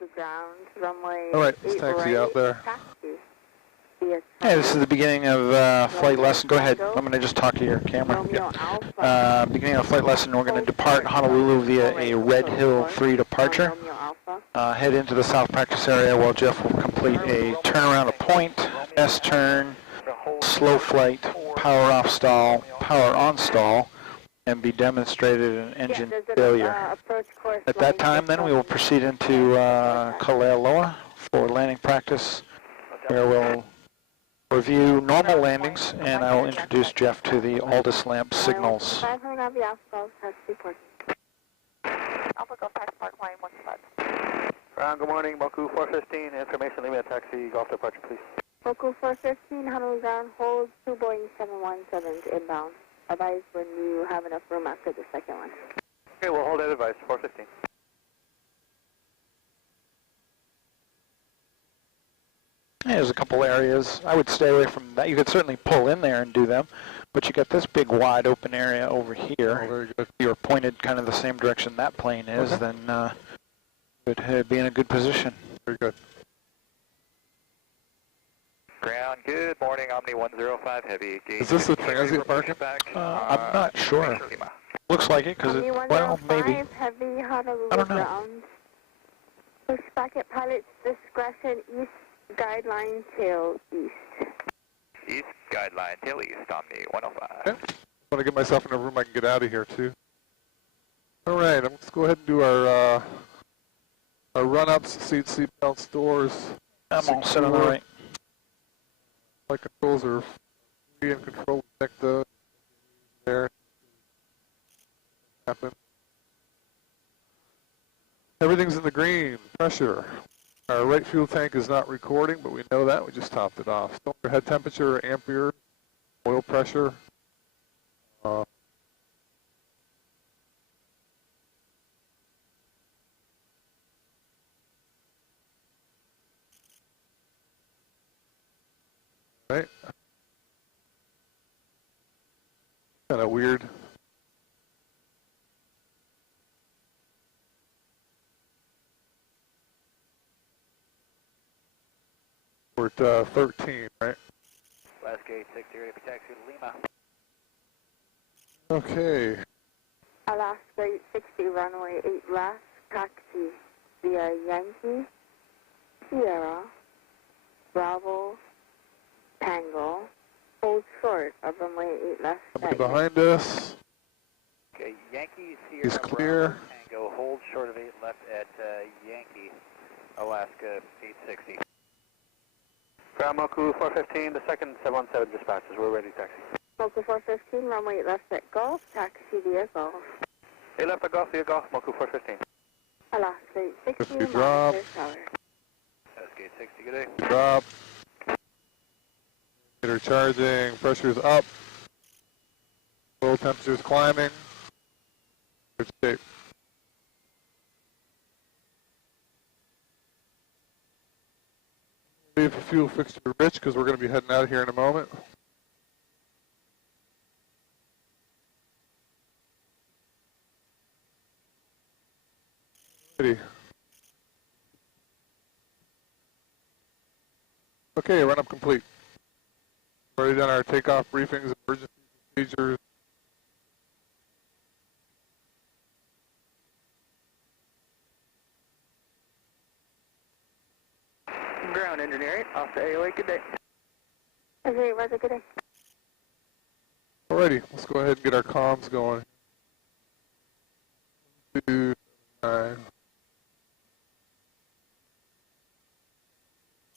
the ground, runway. All right, let's taxi out there. Hey, this is the beginning of flight lesson. Go ahead. I'm going to just talk to your camera. Beginning of flight lesson, we're going to depart Honolulu via a Red Hill 3 departure. Head into the south practice area while Jeff will complete a turnaround of point, S-turn, slow flight, power off stall, power on stall, and be demonstrated an engine failure. At that time, then, we will proceed into Kalealoa for landing practice, where we'll review normal landings, and I will introduce Jeff to the Aldous lamp signals. Alpha Golf Taxi Park Line 125. Good morning, Moku 415, information Lima taxi, golf departure please. Moku 415, Honolulu ground, hold 2 Boeing 717s inbound. Advise when you have enough room after the second one. Okay, we'll hold that advice, 415. There's a couple areas. I would stay away from that. You could certainly pull in there and do them, but you got this big wide open area over here. Oh, very good. If you're pointed kind of the same direction that plane is, okay, then you would be in a good position. Very good. Ground, good morning, Omni 105 Heavy. Is this the transient parking? I'm not sure. Looks like it, because well, maybe. Heavy, Honolulu I don't know. ground. Push back at pilot's discretion, east guideline tail east. East guideline, tail east, Omni 105. Okay. I want to get myself in a room I can get out of here too. All right, let's go ahead and do our run-ups, seat belts, doors. I'm all set on the right. Flight controls are free and control. Check those. There. Happen. Everything's in the green. Pressure. Our right fuel tank is not recording, but we know that. We just topped it off. Cylinder head temperature, ampere, oil pressure. Right. Kind of weird. We're at 13, right? Last gate 60, ready for taxi to Lima. Okay. Alaska 860, runway 8 left, taxi via Yankee, Sierra, Bravo, Tango, hold short of runway 8 left. Somebody behind us. Okay, Yankee, Sierra, He's clear. Bravo, Tango, hold short of 8 left at Yankee, Alaska 860. Ground Moku 415, the second 717 dispatches, we're ready taxi. Moku 415, runway 8 left at Golf, taxi via Golf. 8 left at Golf, via Golf, Moku 415. Alaska 860, 50 drop. Alaska 860, good day. Drop. Meter charging, pressure's up. Oil temperature's climbing. Good shape. Leave a fuel fixture rich because we're going to be heading out of here in a moment. Ready. Okay, run up complete. Already done our takeoff briefings, emergency procedures. Ground engineering, off to AOA, good day. Okay, weather, good day. Alrighty, let's go ahead and get our comms going. 2, 9.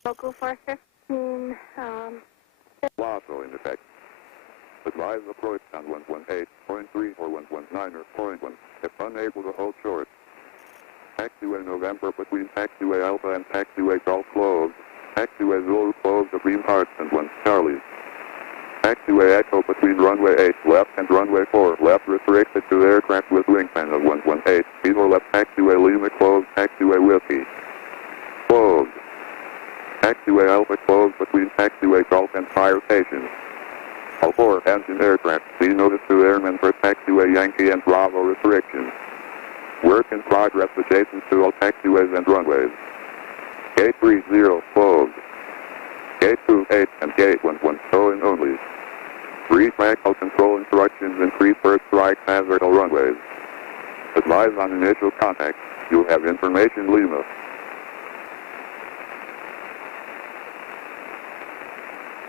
Moku 415, Lasso in effect. Advise approach on 118.3 or 119 or 0.1 if unable to hold short. Taxiway November between Taxiway Alpha and Taxiway Golf closed. Taxiway Zulu closed to Green Hearts and 1 Charlie. Taxiway Echo between runway 8 left and runway 4 left restricted to aircraft with wingspan of 118. Beaver left Taxiway Lima closed. Taxiway Whiskey closed. Taxiway Alpha closed between Taxiway Golf and Fire Station. All 4 engine aircraft, see notice to airmen for Taxiway Yankee and Bravo restrictions. Work in progress adjacent to all taxiways and runways. Gate 30 closed. Gate 28 and Gate 11 towing only. Read vehicle control instructions increase first strike hazard all runways. Advise on initial contact. You'll have information Lima.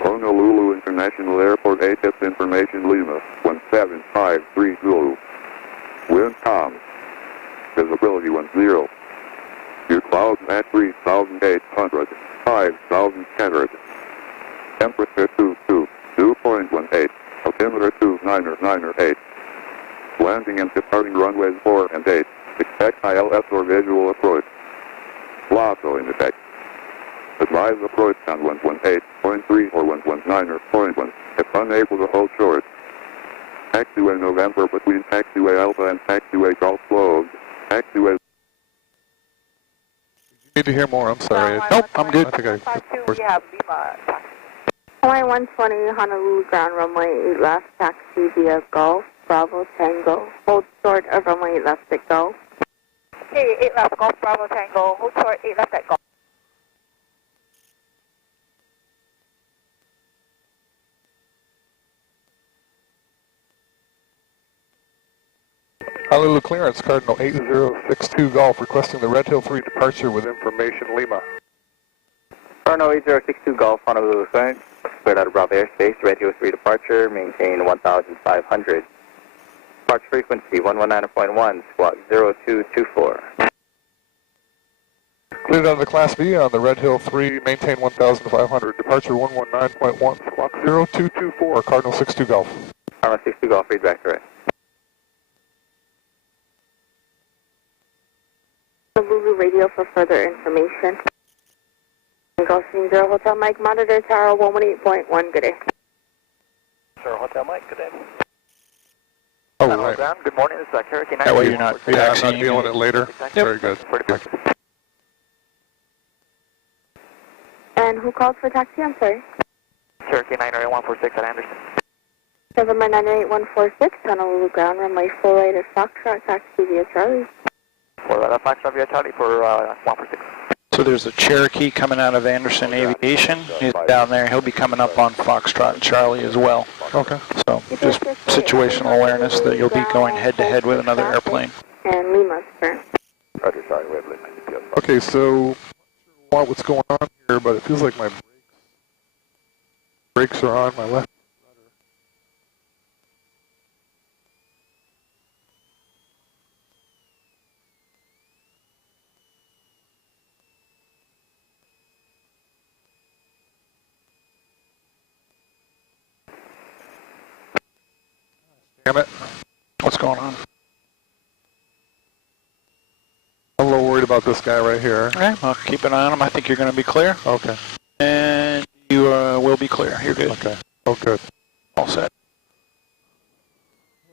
Honolulu International Airport ATIS information Lima 1753 Zulu. Wind calm. Visibility 10. Your clouds at 3,800, 5,000 Temperature 2.18. Altimeter 2998. Landing and departing runways 4 and 8. Expect ILS or visual approach. LASO in effect. Advise approach on 118.3 or 119.1 if unable to hold short. Taxiway November between Taxiway Alpha and Taxiway Golf closed. Taxiway. You need to hear more, I'm sorry. Nope, I'm good. I think I... We have Lima. Hawaii 120, Honolulu ground runway 8 left, taxi via Golf, Bravo Tango. Hold short of runway 8 left at Golf. Okay, 8 left, Golf, Bravo Tango. Hold short, 8 left at Golf. Honolulu clearance, Cardinal 8062 Golf, requesting the Red Hill 3 departure with information Lima. Cardinal 8062 Golf, Honolulu clearance. Cleared out of Bravo airspace, Red Hill 3 departure, maintain 1,500. Departure frequency 119.1, squawk 0224. Cleared out of the Class B on the Red Hill 3, maintain 1,500, departure 119.1, squawk 0224, Cardinal 62 Golf. Cardinal 62 Golf, read back to right. Honolulu radio for further information. Gulfstream 0 Hotel Mike, monitor tower 118.1, good day. 0 Hotel Mike, good day. Oh, Hello, right. ground. Good morning, this is Cherokee 9. That way you're not Yeah, I'm not taxiing. dealing it later. Very good. And who called for taxi? I'm sorry. Cherokee 98146 at Anderson. November 98146, Honolulu ground runway full right of Foxtrot, taxi via Charlie. For Foxtrot via Charlie for 146. So there's a Cherokee coming out of Anderson Aviation. He's down there. He'll be coming up on Foxtrot and Charlie as well. Okay. So just situational awareness that you'll be going head-to-head with another airplane. And Lima's turn. Roger, sorry, we have Lima. Okay, so I don't know what's going on here, but it feels like my brakes are on my left. Damn it. What's going on? I'm a little worried about this guy right here. All right, well, keep an eye on him. I think you're going to be clear. Okay. And you will be clear. You're good. Okay. Oh, good. All set.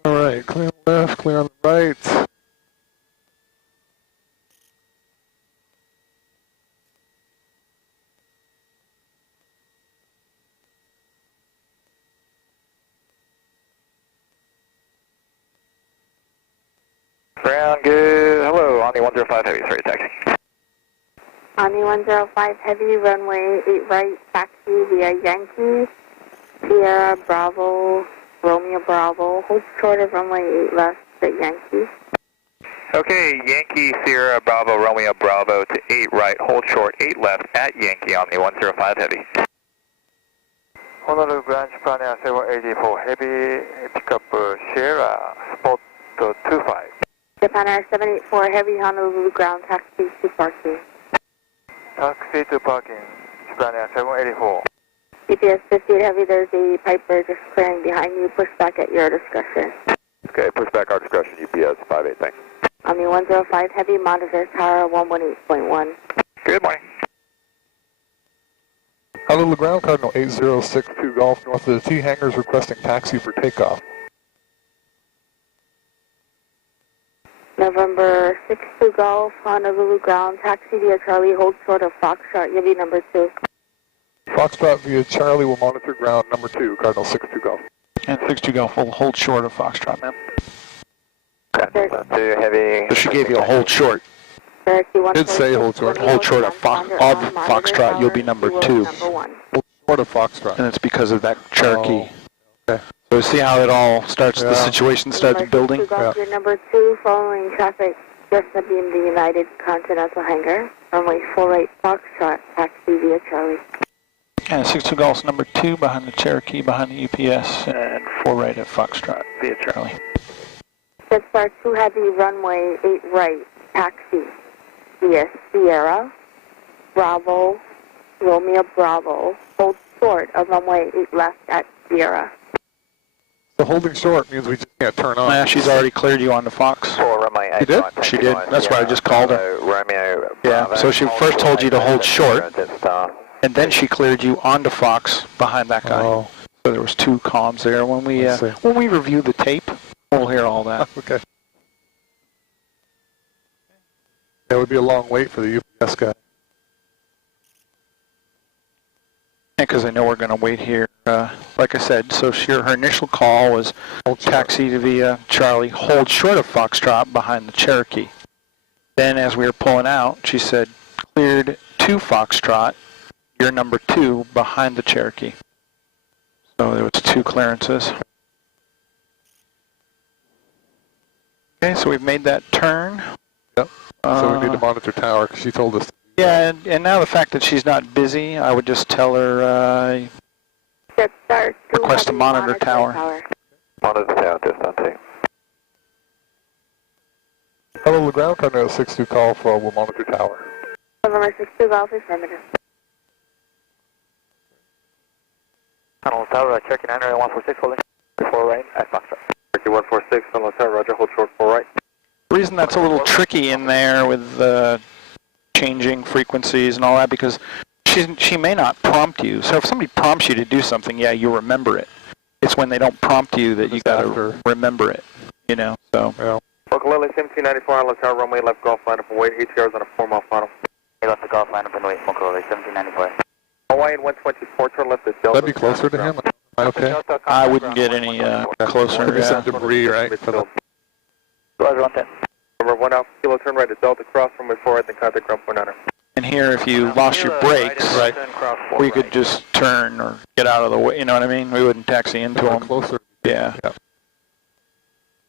All right. Clear on the left, clear on the right. Ground good. Hello, Omni 105 Heavy, sorry, taxi. Omni 105 Heavy, runway 8 right, taxi via Yankee, Sierra Bravo, Romeo Bravo, hold short of runway 8 left at Yankee. Okay, Yankee, Sierra, Bravo, Romeo, Bravo to 8 right, hold short, 8 left at Yankee, Omni 105 Heavy. Honolulu Branch, Japan 784 Heavy, pick up Sierra, spot 25. Japan Air 784 Heavy, Honolulu ground, taxi to parking. Taxi to parking, Japan Air 784. GPS 58 Heavy, there's a Piper just clearing behind you, push back at your discretion. Okay, push back our discretion, UPS 58, thanks. Omni 105 Heavy, monitor tower 118.1. Good morning. Honolulu ground, Cardinal 8062 Golf, north of the T hangars, requesting taxi for takeoff. November 62 Golf, Honolulu ground, taxi via Charlie, hold short of Foxtrot, you'll be number 2. Foxtrot via Charlie will monitor ground number 2, Cardinal 62 Golf. And 62 Golf will hold short of Foxtrot, ma'am. 2 heavy. So she gave you a hold short. Did say hold short. Hold short of Foxtrot, you'll be number 2. Hold short of Foxtrot. And it's because of that Cherokee. Oh, okay. So see how it all starts, the situation starts building? Yeah. Number 2, following traffic just abeam the United Continental hangar. Runway 48 Foxtrot, taxi via Charlie. And 62 Golf's number 2 behind the Cherokee, behind the UPS, and 4 right at Foxtrot via Charlie. Jetstar 2 Heavy, runway 8 right, taxi via Sierra, Bravo, Romeo Bravo, hold short of runway 8 left at Sierra. So holding short means we just can't turn on. Nah, she's already cleared you onto Fox. She did? She did. That's why I just called her. Romeo, yeah, so she first told you to hold short, and then she cleared you onto Fox behind that guy. Oh. So there was 2 comms there. When we review the tape, we'll hear all that. Okay. That would be a long wait for the UPS guy. Because I know we're going to wait here. Like I said, so her initial call was taxi to via Charlie, hold short of Foxtrot behind the Cherokee. Then as we were pulling out, she said, cleared to Foxtrot, you're number 2 behind the Cherokee. So there was 2 clearances. Okay, so we've made that turn. Yep. So we need to monitor tower because she told us. Yeah, and now the fact that she's not busy, I would just tell her request to monitor tower. Monitor tower, distance. Hello, the ground contact 62 call for will monitor tower. November 62 Golf, affirmative. Tunnel tower, Cherokee 9 area 146, holding 4 right at Foxtrot. Cherokee 146, tunnel tower, roger, hold short 4 right. The reason that's a little tricky in there with changing frequencies and all that, because she may not prompt you. So if somebody prompts you to do something, yeah, you remember it. It's when they don't prompt you that you got to remember it, you know, so. Yeah. Local Lily 1794, Island Tower, runway left golf line up and wait, ATR's on a 4-mile final. He left the golf line up and wait, Local Lily 1794. Hawaiian 124, turn left at Delta. That'd be closer to him? Okay. I wouldn't get any closer. Maybe some debris, right? Roger, 110. Number 1 Alpha Kilo, turn right at Delta, cross runway 4 right, then contact ground point 9. And here, if you lost your brakes, we could just turn or get out of the way, you know what I mean? We wouldn't taxi into them. Closer. Yeah.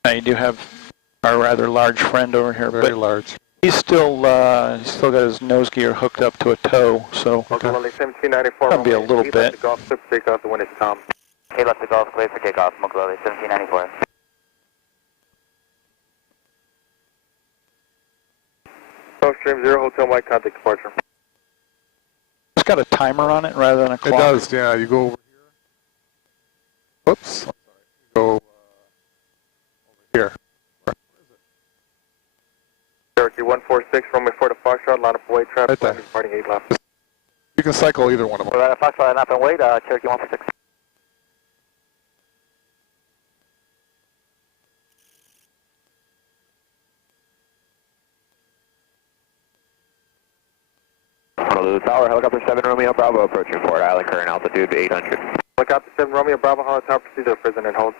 Now you do have our rather large friend over here, Very but large. he's still got his nose gear hooked up to a tow, so Local Lily 1794, that'll be a little he bit. left the golf slip, take off the wind is Tom. He left the golf clear for takeoff, Local Lily 1794. Stream 0, Hotel Mike, contact departure. It's got a timer on it rather than a clock. It does, yeah. You go over here. Whoops. I'm sorry. You go over here. Where is it? Cherokee 146, runway 4 to Foxtrot, line up and wait, traffic, Right there. departing 8 left. You can cycle either one of them. Right at Foxtrot, line up and wait, Cherokee 146. Honolulu Tower, helicopter 7 Romeo Bravo approaching Fort Island, current altitude 800. Helicopter 7 Romeo Bravo, Honolulu Tower, proceed to prison and hold.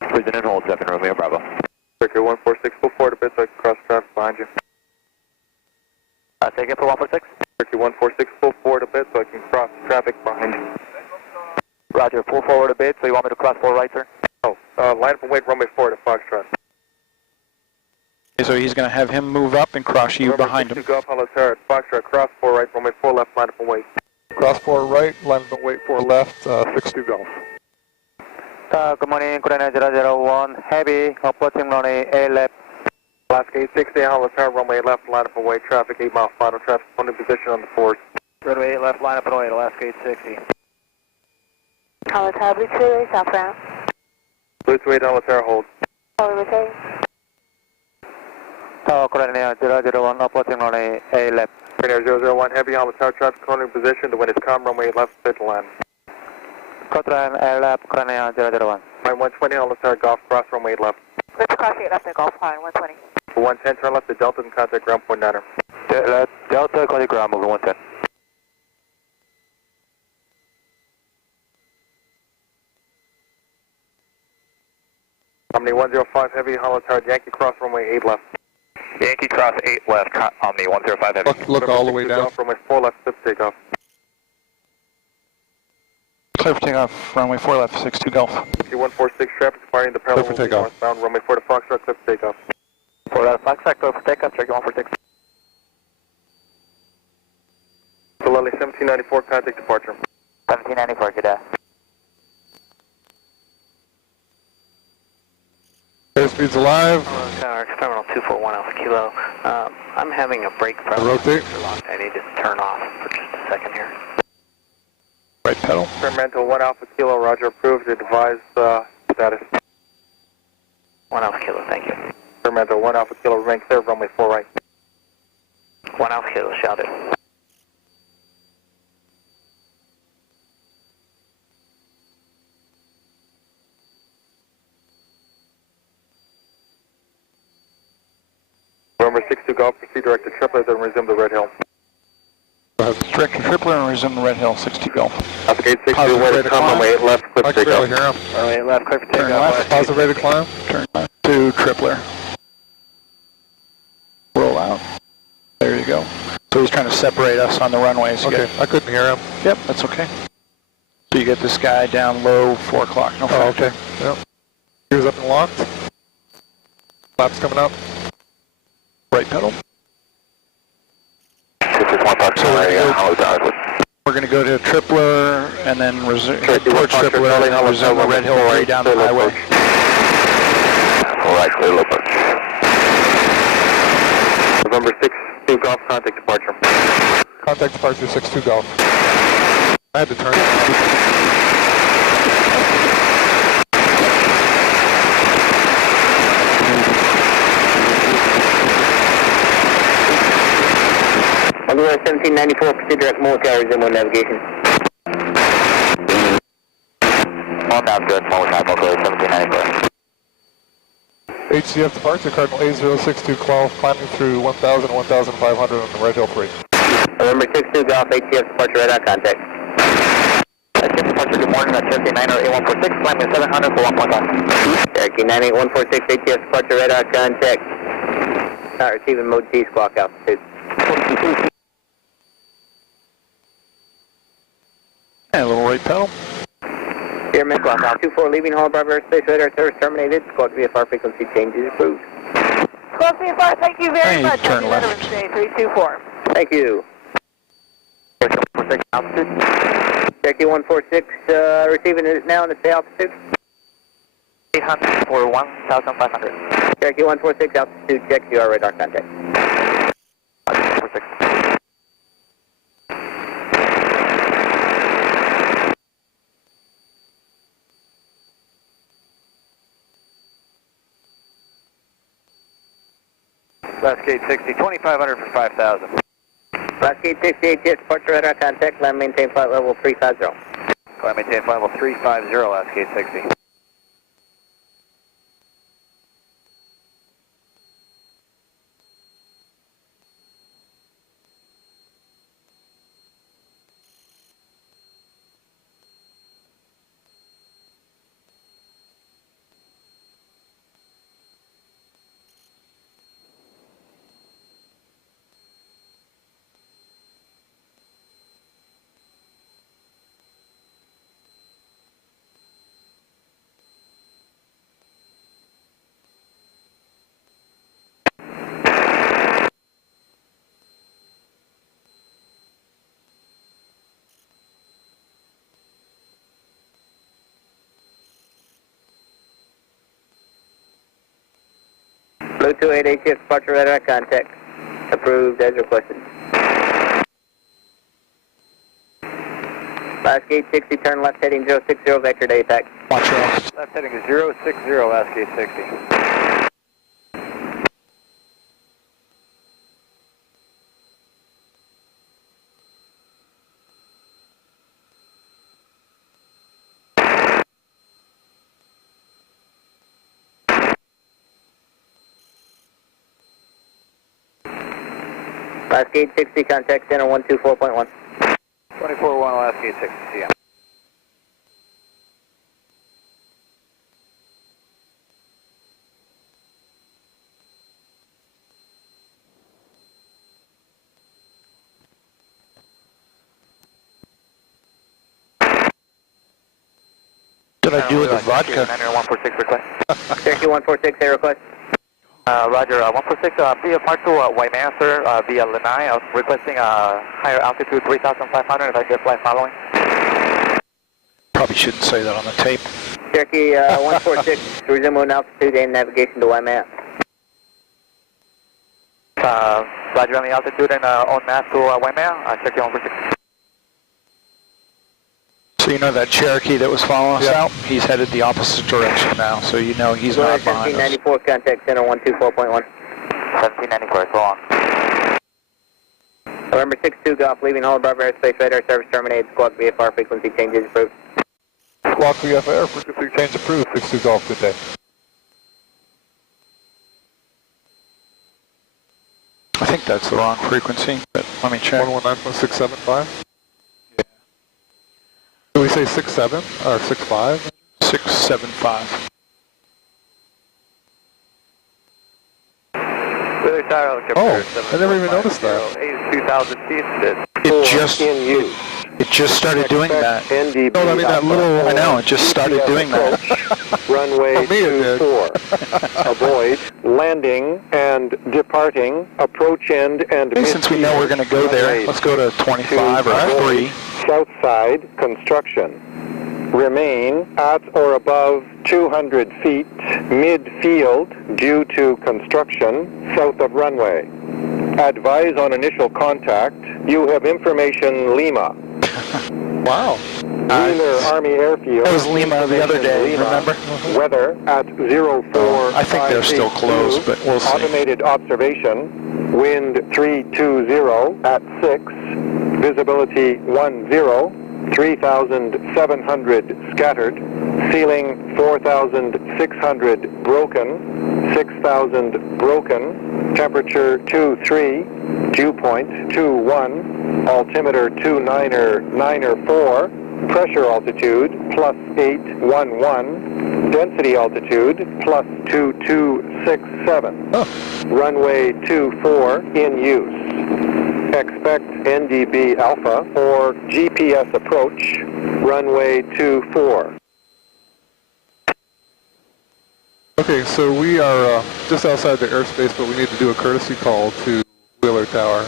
Prison and hold 7 Romeo Bravo. Cherokee 146, full forward a bit so I can cross traffic behind you. Take it for 146. Cherokee 146, full forward a bit so I can cross traffic behind you. Roger, pull forward a bit, so you want me to cross 4 right, sir? Oh, line up and wait, runway 4 to Foxtrot. So he's going to have him move up and cross you behind him. Golf Honolulu Tower at Foxtrot, cross 4 right, runway 4 left, line up and wait. Cross 4 right, line up and wait 4 left, 62 Golf. Good morning, Coordinate 001, heavy, approaching runway 8 left. Alaska 860, Honolulu Tower, runway 8 left, line up and wait, traffic 8 mile final, traffic on position on the 4s. Runway 8 left, line up and wait, Alaska 860. Honolulu Tower, Blue 2, southbound. Blue 28, Honolulu Tower, hold. Tower, retain. Tower, Coordinate 001, approaching runway 8 left. Coordinate 001, heavy, Honolulu Tower, traffic cornering position, the wind is calm, runway 8 left, fit to land. Cotran, 8 left, Coordinate 001. Line 120, Honolulu Tower, golf, cross runway 8 left. Let's cross 8 left and golf line, 120. 110, turn left to Delta and contact ground point 9. Delta, contact ground, moving 110. Omni 105 Heavy, hollow tower, Yankee Cross, runway 8 left. Yankee Cross 8 left, Omni 105 Heavy. Look all the way down. Golf, runway 4 left, clip takeoff. Clear for takeoff, runway 4 left, 62 Golf. 146 traffic departing the parallel Clear for takeoff. northbound, runway 4 to Foxtrot, clip takeoff. 4 left, Foxtrot, clear for takeoff, Cherokee 146. Lily 1794, contact departure. 1794, good day. Airspeed's alive. Tower, Terminal 241 Alpha Kilo. I'm having a brake problem. Rotate. I need to turn off for just a second here. Right pedal. Experimental 1 Alpha Kilo, roger, approved, advise status. 1 Alpha Kilo, thank you. Experimental 1 Alpha Kilo, remain clear, runway 4 right. 1 Alpha Kilo, shouted. November 62 Golf, proceed direct to Triplet, then resume the Red Hill. Direct to Tripler and resume the Red Hill, 60 Golf. Alpha Gate 62, way to come, runway 8 left, clip I can barely takeoff. hear him. Runway 8 left, clear for Turn takeoff. left. Positive rate of climb. Turn left to Tripler. Roll out. There you go. So he's trying to separate us on the runways. You Okay, I couldn't hear him. Yep, that's okay. So you get this guy down low, 4 o'clock. No Oh, factor. okay. Yep. Gears up and locked. Flaps coming up. Right pedal. We're going to go to Tripler and then head towards Tripler and then resume the Red Hill right down the highway. All right, clear low approach. November 62 Golf, contact departure. Contact departure 62 Golf. I had to turn. Underwear 1794, proceed direct Multi, resume navigation. All down good, forward time, okay, 1794. HCF departure, Cardinal 806212, climbing through 1000 and 1500 on the Red Hill 3. November 62 Golf, HCF departure, radar contact. HCF departure, good morning, that's Cherokee 98146, climbing 700 for 1.5. Cherokee 98146, HCF departure, radar contact. Not receiving mode T, squawk altitude. And a little right pedal. Airman Squawk Al 24, leaving Hall Bravo Airspace radar service terminated. Squawk VFR frequency changes approved. Squawk VFR, thank you very Hey, much. turn Happy left. Veterans Day, 324. Thank you. Cherokee 146, receiving it now in the altitude. 800 for 1,500. Cherokee 146, altitude check, you are radar contact. 46. Last gate 60, 2,500 for 5,000. Last gate 68, jet departure radar contact, land maintain flight level 350. Climb maintain flight level 350, last gate 60. Blue 28 HF departure radar contact. Approved as requested. Last gate 60, turn left heading 060, vector to APAC. Watch out. Last heading is 060, last gate 60. Last gate 60, contact center 124.1. 24-1, last gate 60, CM. Did I do with the vodka? 146 request. Cherokee 146, a request. Roger, 146, via Part 2, Waimea, sir, via Lanai. I was requesting higher altitude, 3,500, if I could fly following. Probably shouldn't say that on the tape. Cherokee 146, resume on altitude and navigation to Waimea. Roger, on the altitude and on mass to Waimea, Cherokee 146. So you know that Cherokee that was following us out? He's headed the opposite direction now, so you know he's not behind us. 1794, contact center 124.1. 1794, so long. November 62 Golf, leaving Hull above airspace, radar service terminated, squawk VFR frequency changes approved. Squawk VFR, frequency change approved, 62 Golf, good day. I think that's the wrong frequency, but let me check. 119.675? Yeah. Did we say 67 or 65? 675. Oh, I never even noticed that. 2,000 feet. It just started doing that. No, I mean that little... I know, it just started doing that. Runway 24. Avoid landing and departing, approach end and Hey, since we know we're going to go there, let's go to 25 or 3. South side construction. Remain at or above 200 feet mid-field due to construction south of runway. Advise on initial contact. You have information Lima. Wow. Wheeler Army Airfield. That was Lima the other day, Lima. remember? Weather at 04. I think they're still closed, but we'll see. Automated observation. Wind 320 at 6. Visibility 10. 3,700 scattered. Ceiling 4,600 broken. 6,000 broken. Temperature 23. Dew point 21. Altimeter 294. Pressure altitude plus 811. Density altitude plus 2267. Oh. Runway 24 in use. Expect NDB Alpha or GPS approach. Runway 24. Okay, so we are just outside the airspace, but we need to do a courtesy call to Wheeler Tower.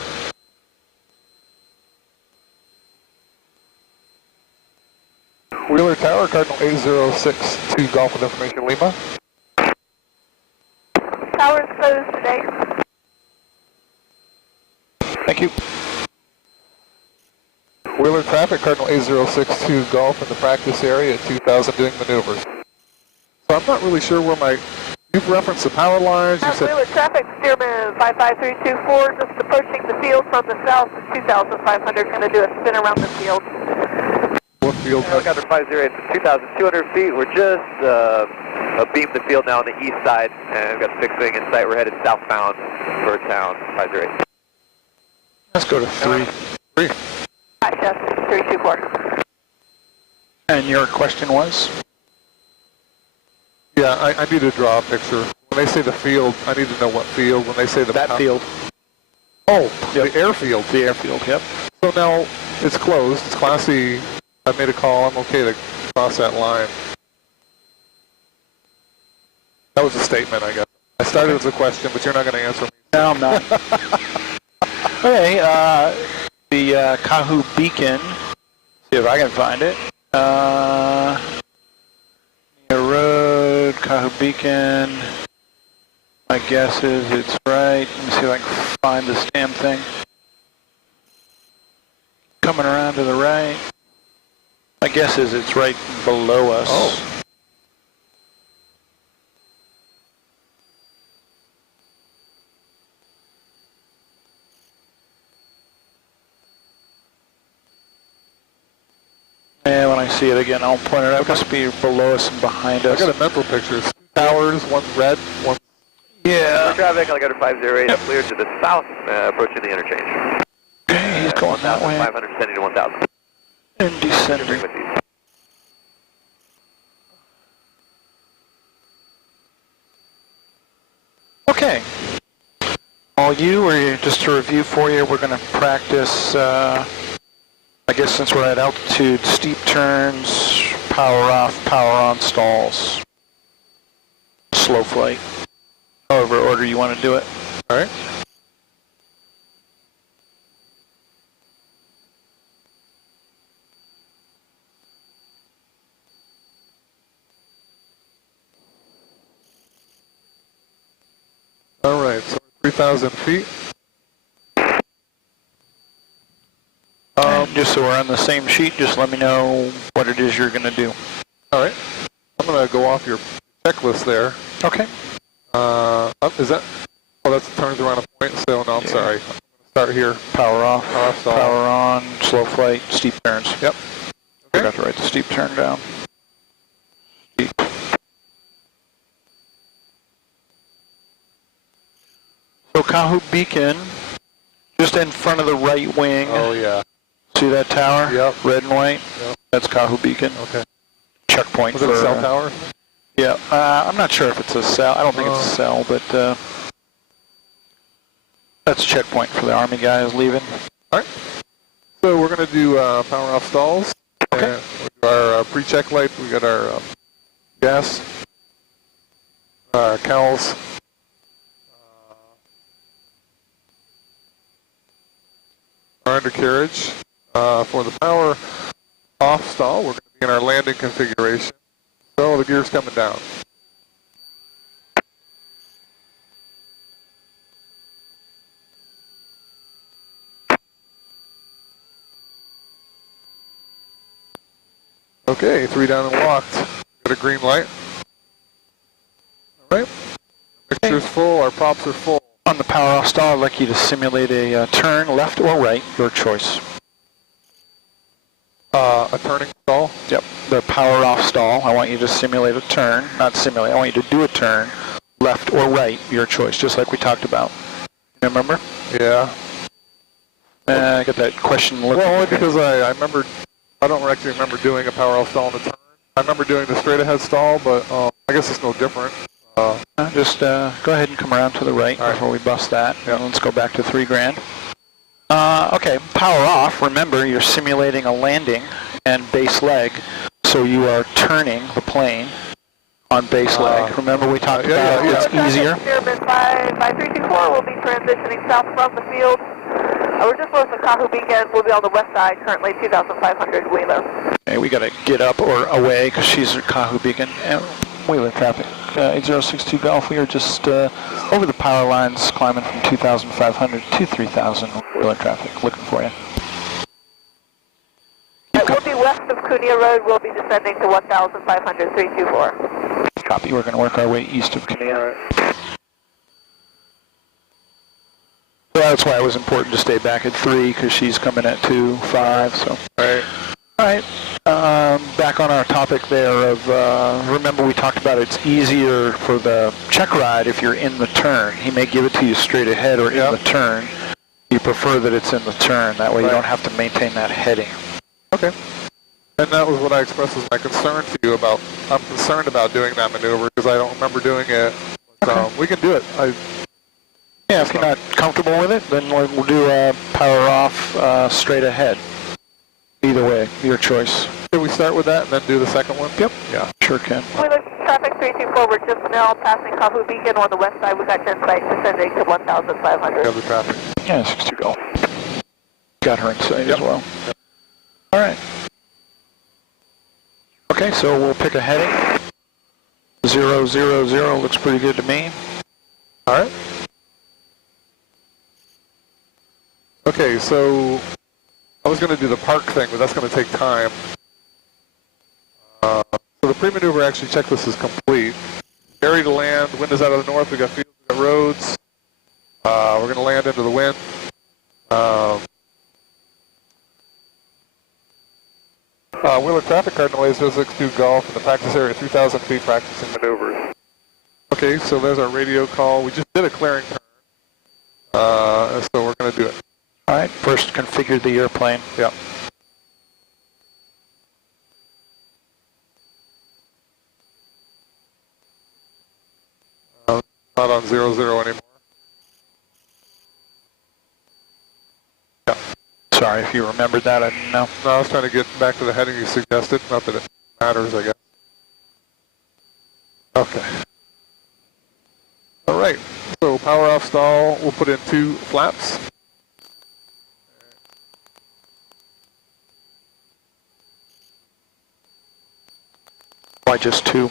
Wheeler Tower, Cardinal 8062 Golf with information, Lima. Tower's closed today. Thank you. Wheeler traffic, Cardinal 8062 Golf in the practice area at 2000 doing maneuvers. So I'm not really sure where you've referenced the power lines. You said Wheeler traffic, Stearman 55324, just approaching the field from the south at 2,500, going to do a spin around the field. what field? Helicopter 508 to 2,200 feet. We're just beamed the field now on the east side, and we've got fixed wing in sight. We're headed southbound for town 508. Let's go to 3. 3. Yes, 324. And your question was? Yeah, I need to draw a picture. When they say the field, I need to know what field. When they say the... That field. Oh, yep. The airfield. The airfield, yep. So now it's closed. It's Class C. I made a call. I'm okay to cross that line. That was a statement, I guess. I started as a question, but you're not going to answer me. No, I'm not. Okay, the Kahoo Beacon. See if I can find it. Road, Kahoo Beacon. My guess is it's right. Let me see if I can find this damn thing. Coming around to the right. My guess is it's right below us. Oh. Yeah, when I see it again, I'll point it out. It must be below us and behind us. I got a mental picture. It's 2 towers, one's red, one's... Yeah. Traffic, helicopter 508, clear to the south, approaching the interchange. Okay, he's going that way. 500 descending to 1,000. And descending. Okay. All you, or just to review for you, we're going to practice, I guess since we're at altitude, steep turns, power off, power on stalls. Slow flight. However order you want to do it. All right. All right, so 3,000 feet. Just so we're on the same sheet, just let me know what it is you're going to do. All right. I'm going to go off your checklist there. Okay. Is that? Oh, that's turns around a point. So no, I'm sorry. I'm going to start here. Power off, stall. power on, slow flight, steep turns. Yep. Okay. Forgot to write the steep turn down. Steep. So Kahu Beacon, just in front of the right wing. Oh yeah. See that tower? Yep. Red and white? Yep. That's Kahu Beacon. Okay. Checkpoint. Was it a cell tower? Yeah. I'm not sure if it's a cell. I don't think it's a cell, but that's a checkpoint for the Army guys leaving. All right. So we're going to do power off stalls. Okay. And we do our pre-check light. We got our gas, cowls. Our undercarriage. For the power off stall, we're going to be in our landing configuration. So the gear's coming down. Okay, 3 down and locked. Got a green light. All right. Mixture's full, our props are full. On the power off stall, I'd like you to simulate a turn left or right, your choice. A turning stall? Yep, the power off stall. I want you to simulate a turn, not simulate, I want you to do a turn, left or right, your choice, just like we talked about. You remember? Yeah. I got that question. Well, only because I remember, I don't actually remember doing a power off stall in a turn. I remember doing the straight ahead stall, but I guess it's no different. Just go ahead and come around to the right before we bust that. Yep. And let's go back to 3 grand. Okay, power off. Remember, you're simulating a landing and base leg, so you are turning the plane on base leg. Remember we talked about it's easier. Airman 5324 will be transitioning south from the field. We're just close to Kahu Beacon. We'll be on the west side, currently 2,500 Wheeler. Okay, we got to get up or away because she's at Kahu Beacon. Wheeler traffic. 8062 Golf, we are just over the power lines, climbing from 2,500 to 3,000 Wheeler traffic. Looking for you. We'll be west of Cunha Road. We'll be descending to 1,500, 324. Copy. We're going to work our way east of Cunha. So that's why it was important to stay back at 3 because she's coming at 2, 5. So. Right. All right. Back on our topic there of, remember we talked about it's easier for the check ride if you're in the turn. He may give it to you straight ahead or in the turn. You prefer that it's in the turn. That way you don't have to maintain that heading. Okay. And that was what I expressed as my concern to you about, I'm concerned about doing that maneuver because I don't remember doing it. So we can do it. Yeah, if you're not comfortable with it, then we'll do a power off straight ahead. Either way, your choice. Can we start with that and then do the second one? Yep. Yeah. Sure can. Wheeler traffic 324, we're just now passing Kahu Beacon on the west side. We've got 10 sites descending to 1,500. Got the traffic. Yeah, 62 Golf. Got her in sight as well. Yep. All right. Okay, so we'll pick a heading. 000 looks pretty good to me. All right. Okay, so I was going to do the park thing, but that's going to take time. So the pre-maneuver actually checklist is complete. Area to land, wind is out of the north, we got fields, we got roads. We're going to land into the wind. Wheeler traffic cardinal is 062 Golf in the practice area, 3,000 feet practicing maneuvers. Okay, so there's our radio call. We just did a clearing turn, so we're going to do it. All right, first configure the airplane. Yep. Not on 00 anymore. Yeah. Sorry if you remembered that, I didn't know. No, I was trying to get back to the heading you suggested. Not that it matters, I guess. Okay. All right. So power off stall. We'll put in 2 flaps. Why just 2?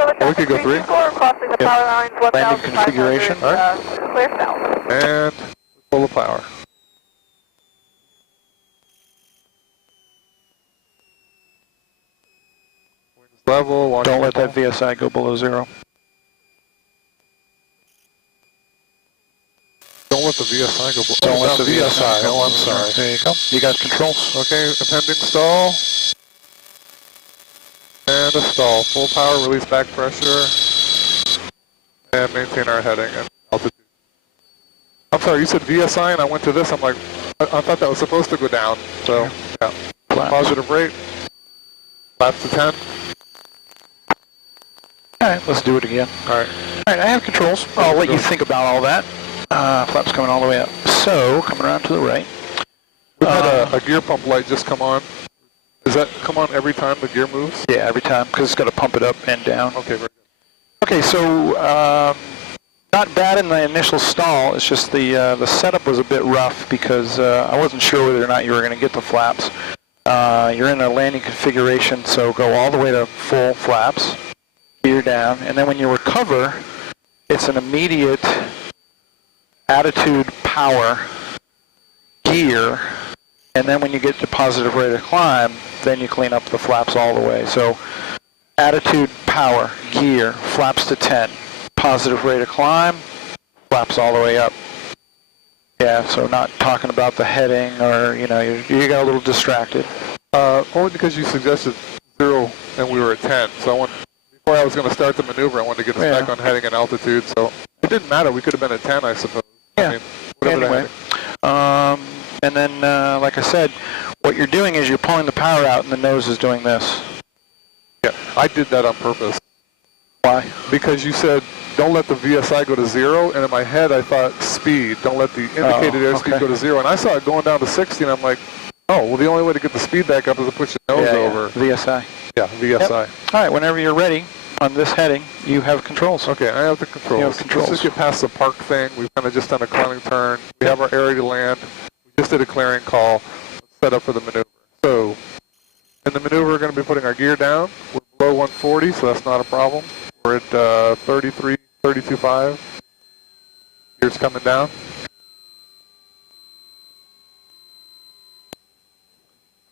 Oh, we could go 3. Crossing the power lines, Landing configuration. All right. Clear south. And full of power. Wings level. Don't let that VSI go below 0. Don't let the VSI go below. Don't let the VSI. Oh, I'm sorry. There you go. You got controls. Okay, appending stall. And a stall. Full power, release back pressure. And maintain our heading and altitude. I'm sorry, you said VSI and I went to this. I'm like, I thought that was supposed to go down. So, yeah. Flaps. Positive rate. Flaps to 10. All right, let's do it again. All right. All right, I have controls. I'll let you think about all that. Flaps coming all the way up. So, coming around to the right. We had a gear pump light just come on. Does that come on every time the gear moves? Yeah, every time, because it's got to pump it up and down. Okay, very good. Okay, so not bad in the initial stall. It's just the setup was a bit rough because I wasn't sure whether or not you were going to get the flaps. You're in a landing configuration, so go all the way to full flaps, gear down, and then when you recover, it's an immediate attitude power gear, and then when you get to positive rate of climb, then you clean up the flaps all the way. So attitude, power, gear, flaps to 10, positive rate of climb, flaps all the way up. Yeah, so not talking about the heading or, you know, you got a little distracted. Only because you suggested 0 and we were at 10. So before I was going to start the maneuver, I wanted to get us back on heading and altitude. So it didn't matter. We could have been at 10, I suppose. Yeah. I mean, whatever anyway. And then, like I said, what you're doing is you're pulling the power out and the nose is doing this. Yeah, I did that on purpose. Why? Because you said, don't let the VSI go to 0, and in my head I thought speed, don't let the indicated airspeed go to 0, and I saw it going down to 60, and I'm like, oh, well the only way to get the speed back up is to push the nose over. VSI. Yeah, VSI. Yep. All right, whenever you're ready on this heading, you have controls. Okay, I have the controls. You have controls. Let's just get past the park thing. We've kind of just done a cornering turn. We have our area to land. We just did a clearing call. Let's set up for the maneuver. So, in the maneuver, we're going to be putting our gear down. We're below 140, so that's not a problem. We're at 33, 32.5. Gear's coming down.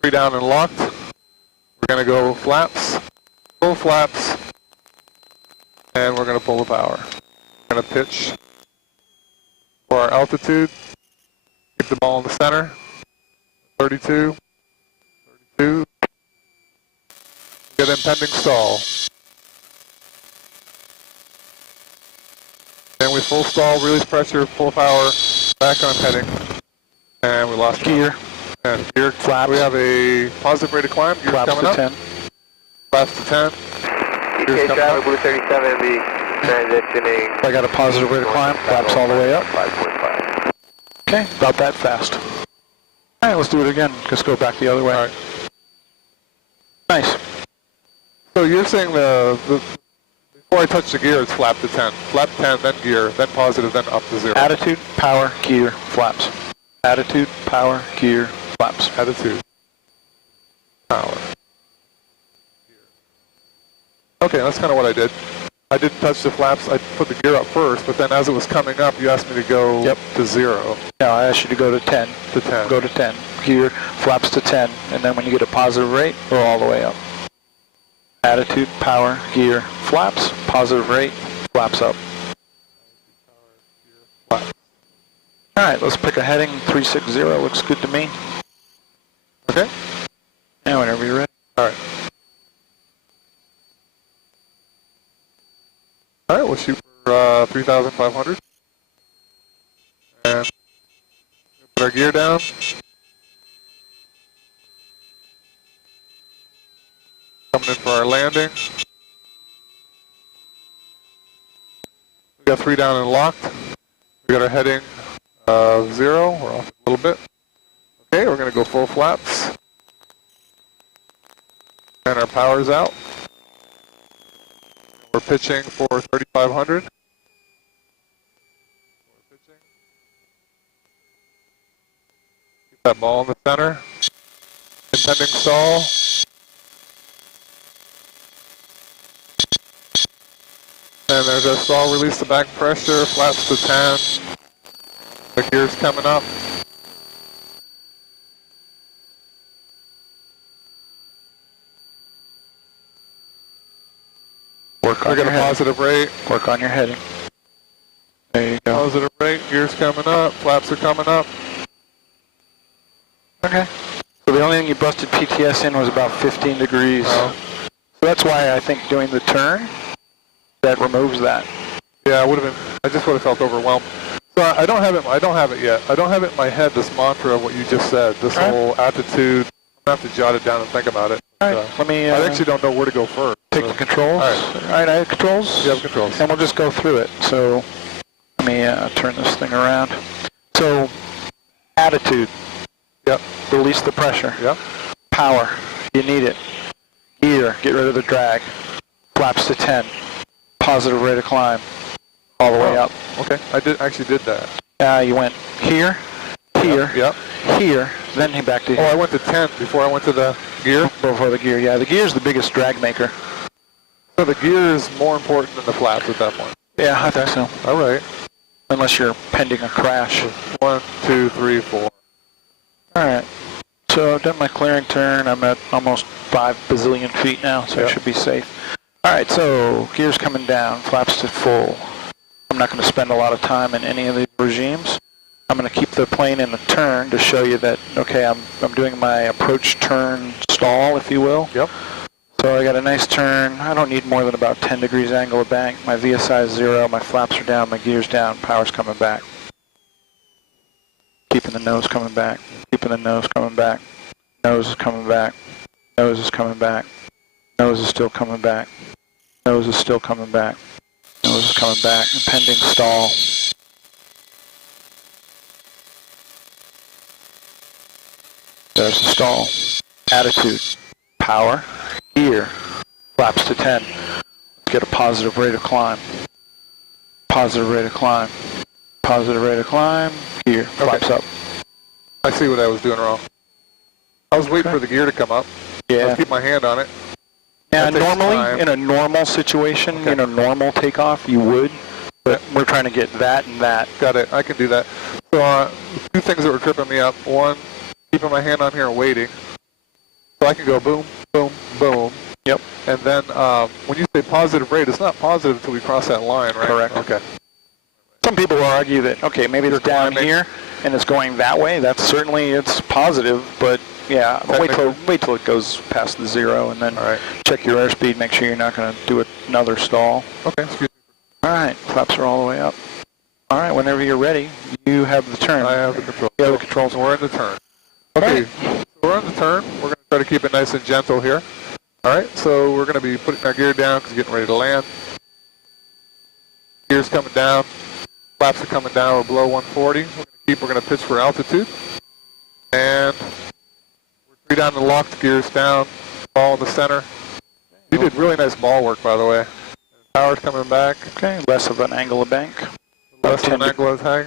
Three down and locked. We're going to go flaps, full flaps, and we're going to pull the power. We're going to pitch for our altitude. Keep the ball in the center. 32, 32. Get impending stall. Then we full stall, release pressure, full power, back on heading, and we lost gear. And gear flaps. We have a positive rate of climb. Gear flaps coming to up. 10. Flaps to 10. Okay, Traveler Blue 37, be transitioning. I got a positive rate of climb. Flaps all the way up. 5.5. Okay, about that fast. All right, let's do it again. Let's go back the other way. All right. Nice. So you're saying before I touch the gear, it's flap to 10. Flap 10, then gear, then positive, then up to 0. Attitude, power, gear, flaps. Attitude, power, gear, flaps. Attitude, power, gear. Okay, that's kind of what I did. I didn't touch the flaps. I put the gear up first, but then as it was coming up, you asked me to go to 0. No, I asked you to go to 10. To 10. Go to 10. Gear, flaps to 10. And then when you get a positive rate, go all the way up. Attitude, power, gear, flaps, positive rate, flaps up. Flaps. All right, let's pick a heading. 360 looks good to me. Okay. Now, whenever you're ready. All right. All right, we'll shoot for 3,500. And put our gear down. Coming in for our landing. We got 3 down and locked. We got our heading 0. We're off a little bit. Okay, we're going to go full flaps. And our power's out. We're pitching for 3,500. Keep that ball in the center. Impending stall. And there's a stall, release the back pressure, flaps to 10. The gear's coming up. Work on we got your a positive rate. Work on your heading. There you go. Positive rate, gear's coming up, flaps are coming up. Okay. So the only thing you busted PTS in was about 15 degrees. Oh. So that's why I think doing the turn, that removes that. Yeah, I just would have felt overwhelmed. So I don't have it yet. I don't have it in my head, this mantra of what you just said, this whole attitude. I'm going to have to jot it down and think about it. All right, let me... I actually don't know where to go first. Take the controls. All right, I have controls. You have controls. And we'll just go through it. So let me turn this thing around. So attitude. Yep. Release the pressure. Yep. Power. You need it. Gear. Get rid of the drag. Flaps to 10. Positive rate of climb. All the way up. Okay. I actually did that. You went here, here, yep. Here, then back to here. Oh, I went to 10 before I went to the gear? Before the gear, yeah. The gear is the biggest drag maker. So the gear is more important than the flaps at that point? Yeah, I think so. All right. Unless you're pending a crash. 1, 2, 3, 4. All right. So I've done my clearing turn. I'm at almost 5 bazillion feet now, so I should be safe. All right, so gear's coming down, flaps to full. I'm not going to spend a lot of time in any of these regimes. I'm going to keep the plane in a turn to show you that, okay, I'm doing my approach turn stall, if you will. Yep. So I got a nice turn. I don't need more than about 10 degrees angle of bank. My VSI is 0, my flaps are down, my gear's down, power's coming back. Keeping the nose coming back, keeping the nose coming back. Nose is coming back, nose is coming back, nose is still coming back, nose is still coming back, nose is coming back, impending stall. There's the stall. Attitude, power, gear, flaps to 10. Let's get a positive rate of climb. Positive rate of climb. Positive rate of climb, gear, flaps up. I see what I was doing wrong. I was waiting for the gear to come up. Yeah. I'll keep my hand on it. Yeah, normally, in a normal situation, in a normal takeoff, you would. But we're trying to get that and that. Got it. I can do that. So two things that were tripping me up. One, keeping my hand on here and waiting. So I can go boom, boom, boom. Yep. And then when you say positive rate, it's not positive until we cross that line, right? Correct. Okay. Some people will argue that, okay, maybe it's down here and it's going that way. That's certainly, it's positive, but yeah, wait till it goes past the 0 and then check your airspeed, make sure you're not going to do another stall. Okay, excuse me. All right, flaps are all the way up. All right, whenever you're ready, you have the turn. I have the control. You have the controls. We're in the turn. Okay, so we're on the turn. We're going to try to keep it nice and gentle here. All right, so we're going to be putting our gear down because we're getting ready to land. Gear's coming down. Flaps are coming down. We're below 140. We're going to pitch for altitude. And we're 3 down the locked, gears down, ball in the center. You did really nice ball work, by the way. Power's coming back. Okay, less of an angle of bank. Less of an angle of hang.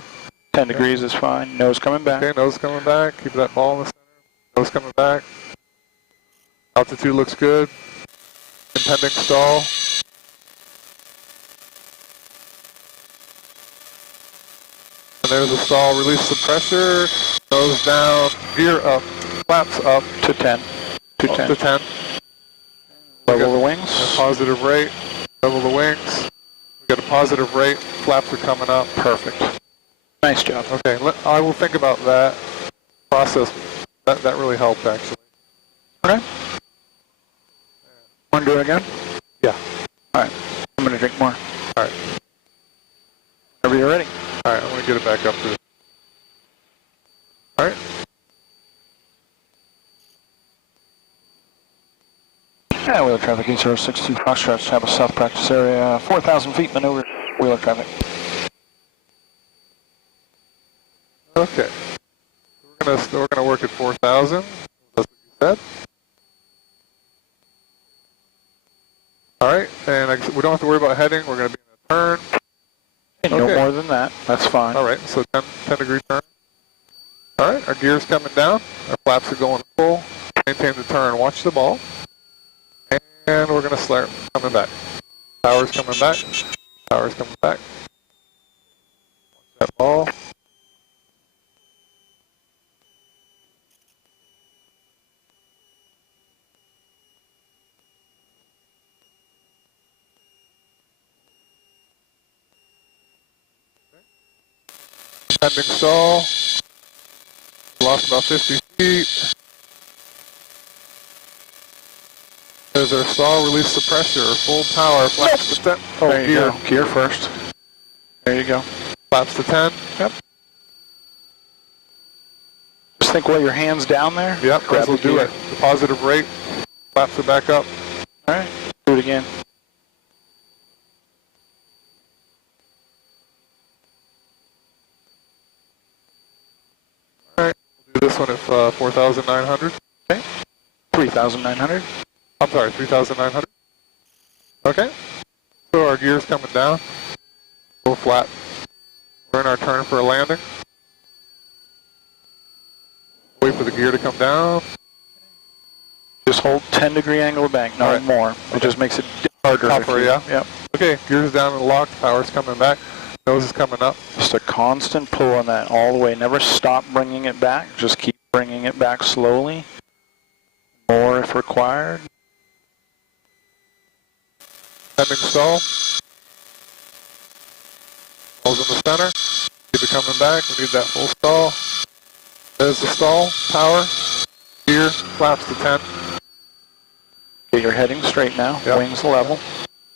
10 degrees is fine. Nose coming back. Okay, nose coming back. Keep that ball in the center. Nose coming back. Altitude looks good. Impending stall. And there's a stall. Release the pressure. Nose down. Gear up. Flaps up. To 10. To 10. To 10. Level the wings. A positive rate. Level the wings. We got a positive rate. Flaps are coming up. Perfect. Nice job. Okay, I will think about that process. That really helped, actually. Okay. Want to do it again? Yeah. All right. I'm going to drink more. All right. Whenever you're ready. All right, I'm going to get it back up to. All right. Yeah, wheeler traffic 8062 Foxtrot, Chapel South practice area, 4,000 feet maneuvers, wheeler traffic. Okay. We're gonna work at 4,000. That's what you said. All right, and we don't have to worry about heading. We're going to be in a turn. No more than that. That's fine. All right, so 10 degree turn. All right, our gear's coming down. Our flaps are going full. Maintain the turn. Watch the ball. And we're going to start coming back. Power's coming back. Power's coming back. Watch that ball. Pending stall. Lost about 50 feet. There's our stall, release the pressure, full power, flaps to 10. Oh, there you go. Gear first. There you go. Flaps to 10. Yep. Just think while your hand's down there. Yep, grab will the do gear. it. The positive rate. Flaps it back up. All right. Do it again. All right. We'll do this one at 4,900. Okay. 3,900. I'm sorry, 3,900. Okay. So our gear's coming down. Full flat. We're in our turn for a landing. Wait for the gear to come down. Just hold 10 degree angle of bank, not more. It just makes it harder. Tougher, yeah? Yep. Okay, gear's down and locked. Power's coming back. Nose is coming up. Just a constant pull on that all the way. Never stop bringing it back. Just keep bringing it back slowly. More if required. Pending stall. Stall's in the center. Keep it coming back. We need that full stall. There's the stall. Power. Gear. Flaps to 10. Get your heading straight now. Yep. Wings level.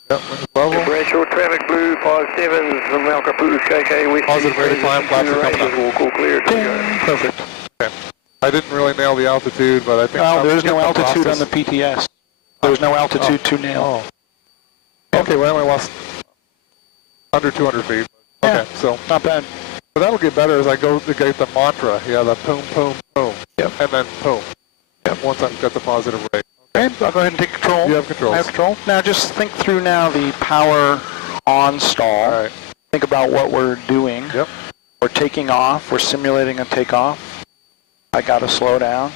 Yep, wings level. Differential traffic blue 57 from Al Capoose KK. We Positive rate of climb. Flaps are coming up. We'll go clear to you. Perfect. Okay. I didn't really nail the altitude, but I think... Well, there's no altitude on the PTS. There's no altitude to nail. Oh. Okay, well, I only lost under 200 feet. Okay, so not bad. But that'll get better as I go to get the mantra. Yeah, the boom, boom, boom. Yep. And then boom. Yep. Once I've got the positive rate. Okay, I'll go ahead and take control. You have control. I have control. Now just think through now the power on stall. All right. Think about what we're doing. Yep. We're taking off. We're simulating a takeoff. I got to slow down.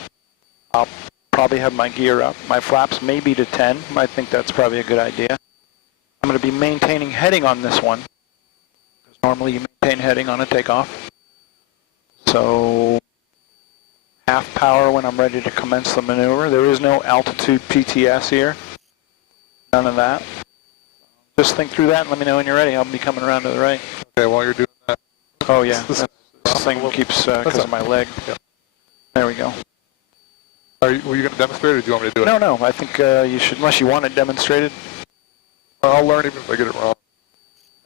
I'll probably have my gear up. My flaps may be to 10. I think that's probably a good idea. I'm going to be maintaining heading on this one, because normally you maintain heading on a takeoff. So half power when I'm ready to commence the maneuver. There is no altitude PTS here. None of that. Just think through that and let me know when you're ready. I'll be coming around to the right. Okay, while you're doing that. Oh yeah, this thing keeps, because of my leg. Yep. There we go. Were you going to demonstrate it, or do you want me to do it? No, I think you should, unless you want it demonstrated. I'll learn even if I get it wrong.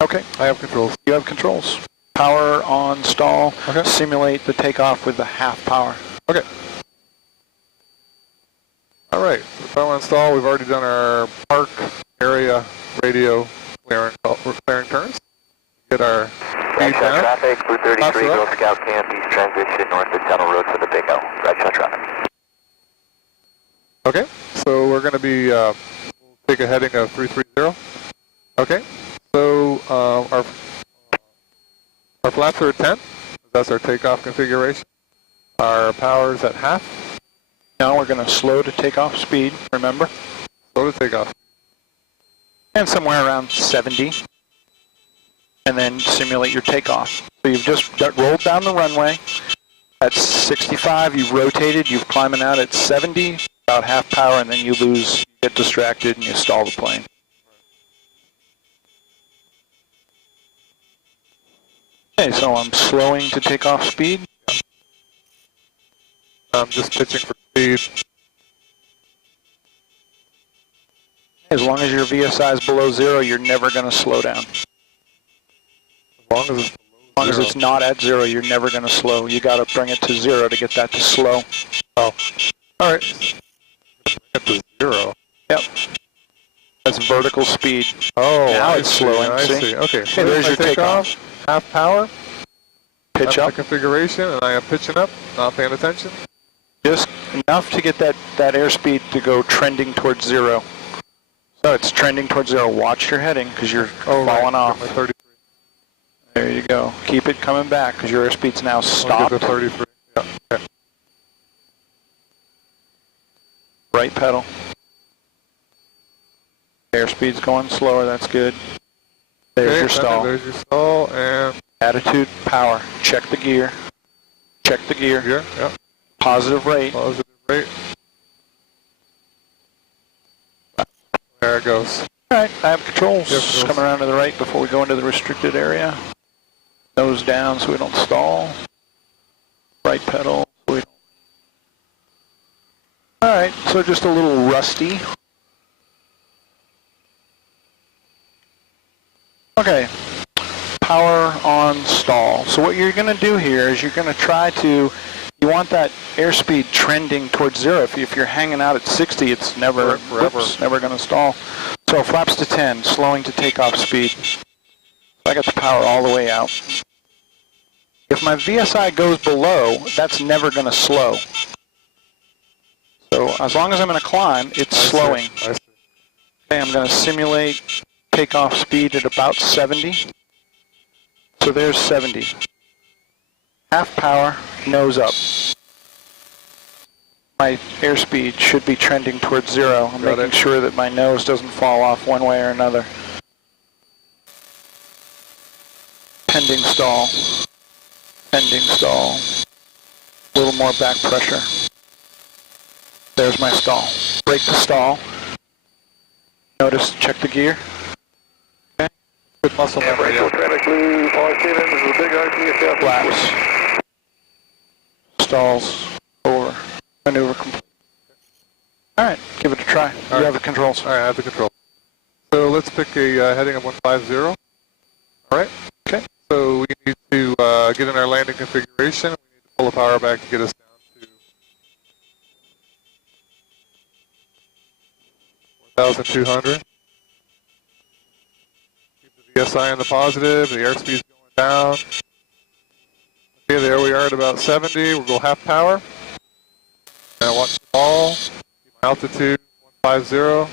Okay. I have controls. You have controls. Power on stall. Okay. Simulate the takeoff with the half power. Okay. All right. So power on stall. We've already done our park area radio clearing turns. Get our speed down. Traffic, Blue 33, Girl Scout Camp, East Transition, North of Tunnel Road for the Big O. Right shot traffic. Okay. So we're going to be take a heading of 330. Okay. So our flaps are at 10. That's our takeoff configuration. Our power's at half. Now we're going to slow to takeoff speed, remember? Slow to takeoff. And somewhere around 70. And then simulate your takeoff. So you've just rolled down the runway. At 65, you've rotated, you've climbing out at 70, about half power, and then you lose, you get distracted, and you stall the plane. Okay, so I'm slowing to takeoff speed. I'm just pitching for speed. As long as your VSI is below 0, you're never going to slow down. As long as it's not at 0, you're never going to slow. You got to bring it to 0 to get that to slow. Oh, all right. Bring it to 0. Yep. That's vertical speed. Oh, now I it's see, slowing. I see. Okay, so there's your takeoff. Half power. Pitch up. That's the configuration, and I am pitching up, not paying attention. Just enough to get that airspeed to go trending towards 0. So it's trending towards 0. Watch your heading because you're falling off. 33. There you go. Keep it coming back because your airspeed's now stopped. I'll get to 33. Yeah. Okay. Right pedal. Airspeed's going slower. That's good. There's your stall. There's your stall and attitude, power. Check the gear. Check the gear. Yeah. Positive rate. Positive rate. There it goes. All right, I have controls. Yep, controls. Coming around to the right before we go into the restricted area. Nose down so we don't stall. Right pedal. So we don't. All right, so just a little rusty. Okay, power on stall. So what you're going to do here is you're going to try to, you want that airspeed trending towards 0. If you're hanging out at 60, it's never going to stall. So flaps to 10, slowing to takeoff speed. I got the power all the way out. If my VSI goes below, that's never going to slow. So as long as I'm in a climb, it's slowing. I see. Okay, I'm going to simulate takeoff speed at about 70. So there's 70. Half power, nose up. My airspeed should be trending towards 0. I'm making sure that my nose doesn't fall off one way or another. Pending stall. Pending stall. A little more back pressure. There's my stall. Break the stall. Notice, check the gear. Okay. Good muscle memory. Traffic blue, 57, this is a big RTSF. Flaps. Stalls. Over. Maneuver complete. All right, give it a try. You have the controls. All right, I have the controls. So let's pick a heading of 150. All right. Okay. So we need to get in our landing configuration. We need to pull the power back to get us down to 1,200. Keep the VSI in the positive. The airspeed's going down. Okay, there we are at about 70. We'll go half power. And I watch the ball. Keep my altitude 150.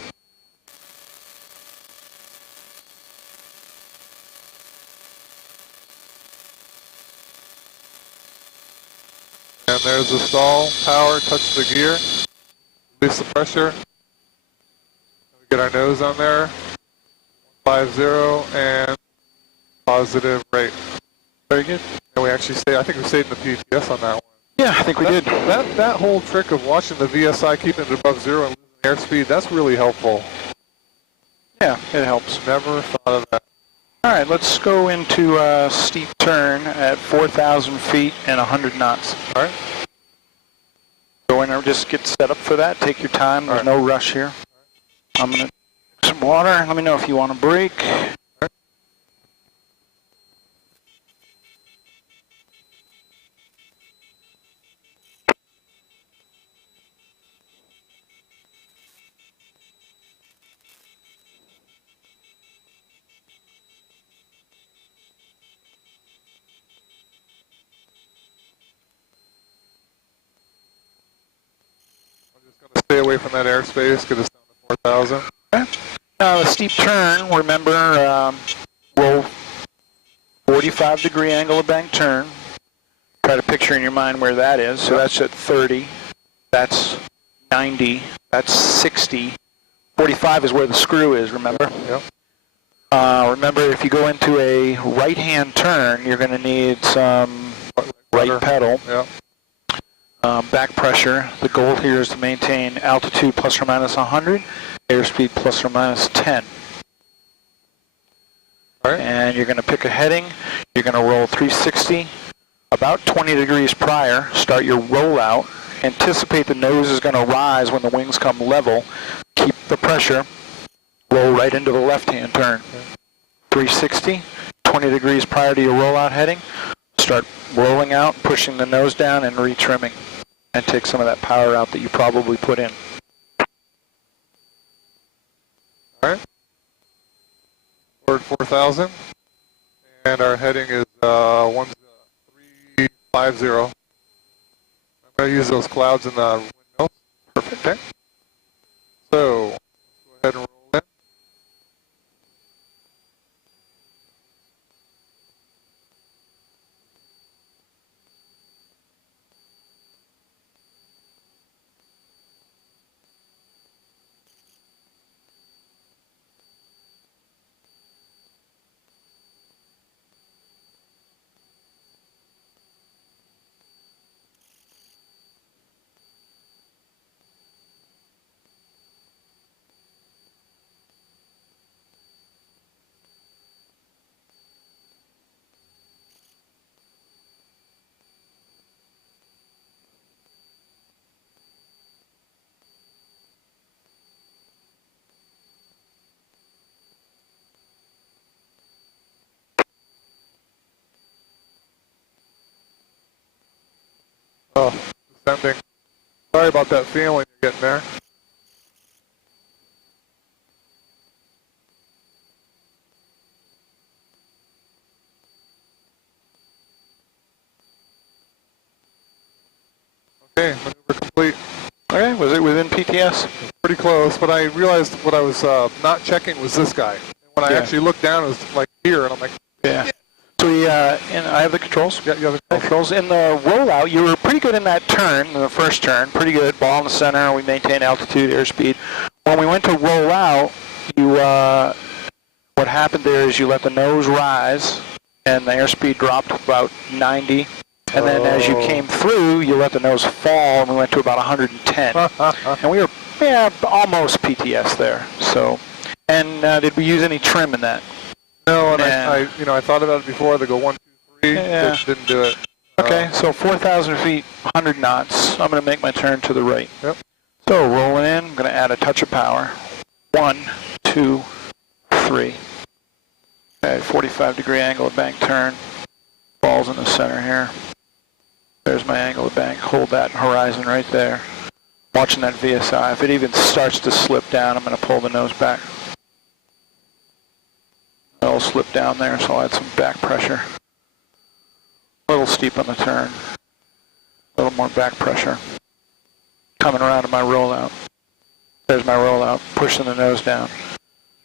And there's the stall, power, touch the gear, release the pressure. We get our nose on there, 150 and positive rate. Very good. And we actually stay, I think we stayed in the PTS on that one. Yeah, I think we did. That whole trick of watching the VSI, keeping it above 0 and losing airspeed, that's really helpful. Yeah, it helps. Never thought of that. All right, let's go into a steep turn at 4,000 feet and 100 knots. All right. Go in and just get set up for that. Take your time. There's no rush here. I'm going to drink some water. Let me know if you want a break. Stay away from that airspace, get us down to 4,000. Okay. Now a steep turn, remember, roll 45-degree angle of bank turn. Try to picture in your mind where that is. So that's at 30, that's 90, that's 60. 45 is where the screw is, remember? Yep. Remember, if you go into a right-hand turn, you're going to need some right pedal. Yep. Back pressure. The goal here is to maintain altitude plus or minus 100, airspeed plus or minus 10. All right. And you're going to pick a heading. You're going to roll 360. About 20 degrees prior, start your rollout. Anticipate the nose is going to rise when the wings come level. Keep the pressure. Roll right into the left-hand turn. 360, 20 degrees prior to your rollout heading. Start rolling out, pushing the nose down, and retrimming. And take some of that power out that you probably put in. All right. We're at 4,000. And our heading is 1350. I'm going to use those clouds in the window. Perfect. Okay. So, let's go ahead and roll in. Sorry about that feeling you're getting there. Okay, maneuver complete. Okay, was it within PTS? Pretty close, but I realized what I was not checking was this guy. When I actually looked down, it was like here, and I'm like, yeah. So and I have the controls. Yeah, you have the controls. In the rollout, you were pretty good in that turn, in the first turn. Pretty good. Ball in the center. We maintained altitude, airspeed. When we went to roll out, what happened there is you let the nose rise, and the airspeed dropped about 90. And then as you came through, you let the nose fall, and we went to about 110. And we were, almost PTS there. So, and did we use any trim in that? No, and I thought about it before. They go 1, 2, 3. Yeah. Didn't do it. Okay, so 4,000 feet, 100 knots. I'm going to make my turn to the right. Yep. So rolling in, I'm going to add a touch of power. 1, 2, 3. Okay, 45-degree angle of bank turn. Ball's in the center here. There's my angle of bank. Hold that horizon right there. Watching that VSI. If it even starts to slip down, I'm going to pull the nose back. It'll slip down there, so I'll add some back pressure. A little steep on the turn. A little more back pressure. Coming around to my rollout. There's my rollout, pushing the nose down.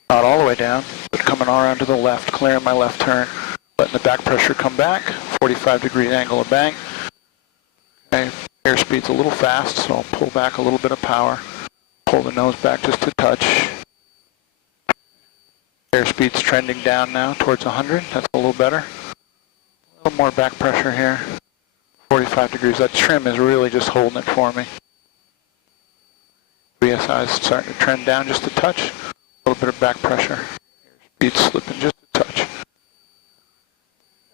Not all the way down, but coming all around to the left, clearing my left turn. Letting the back pressure come back. 45-degree angle of bank. Okay, airspeed's a little fast, so I'll pull back a little bit of power. Pull the nose back just a touch. Airspeed's trending down now towards 100. That's a little better. A little more back pressure here. 45 degrees. That trim is really just holding it for me. VSI is starting to trend down just a touch. A little bit of back pressure. Airspeed slipping just a touch.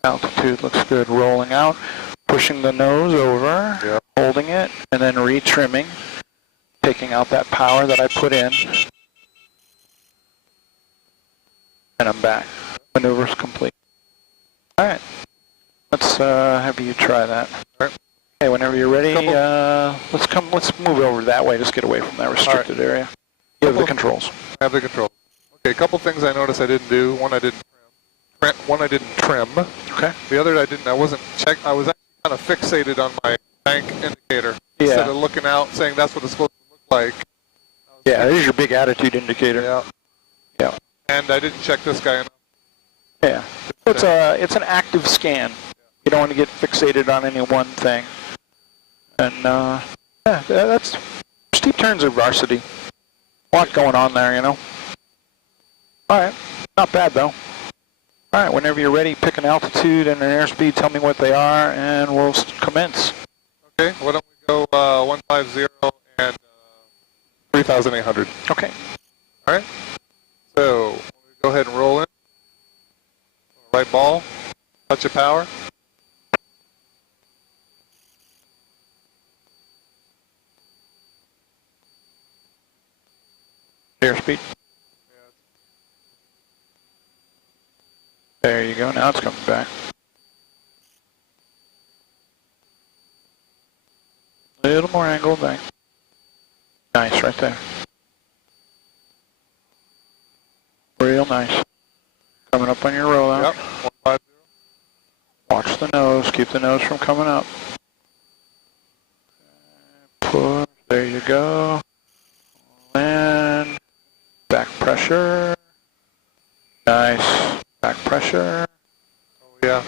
Altitude looks good. Rolling out. Pushing the nose over. Yep. Holding it. And then re-trimming. Taking out that power that I put in. And I'm back. Maneuver's complete. All right. Let's have you try that. All right. Okay, whenever you're ready, let's move over that way. Just get away from that restricted area. You have the controls. I have the controls. Okay, a couple things I noticed I didn't do. One I didn't trim. Okay. The other I wasn't check. I was actually kind of fixated on my bank indicator instead of looking out, saying that's what it's supposed to look like. Yeah, there's your big attitude indicator. Yeah. Yeah. And I didn't check this guy enough. Yeah. So it's an active scan. You don't want to get fixated on any one thing. And that's steep turns are varsity. A lot going on there, you know. All right. Not bad though. All right. Whenever you're ready, pick an altitude and an airspeed. Tell me what they are, and we'll commence. Okay. Why don't we go 150 and 3,800. Okay. All right. So we'll go ahead and roll in. Right ball. Touch of power. Airspeed. There you go. Now it's coming back. A little more angle back. Nice, right there. Real nice. Coming up on your rollout. Yep. 150. Watch the nose. Keep the nose from coming up. Push. There you go. And back pressure. Nice. Back pressure. Oh, yeah.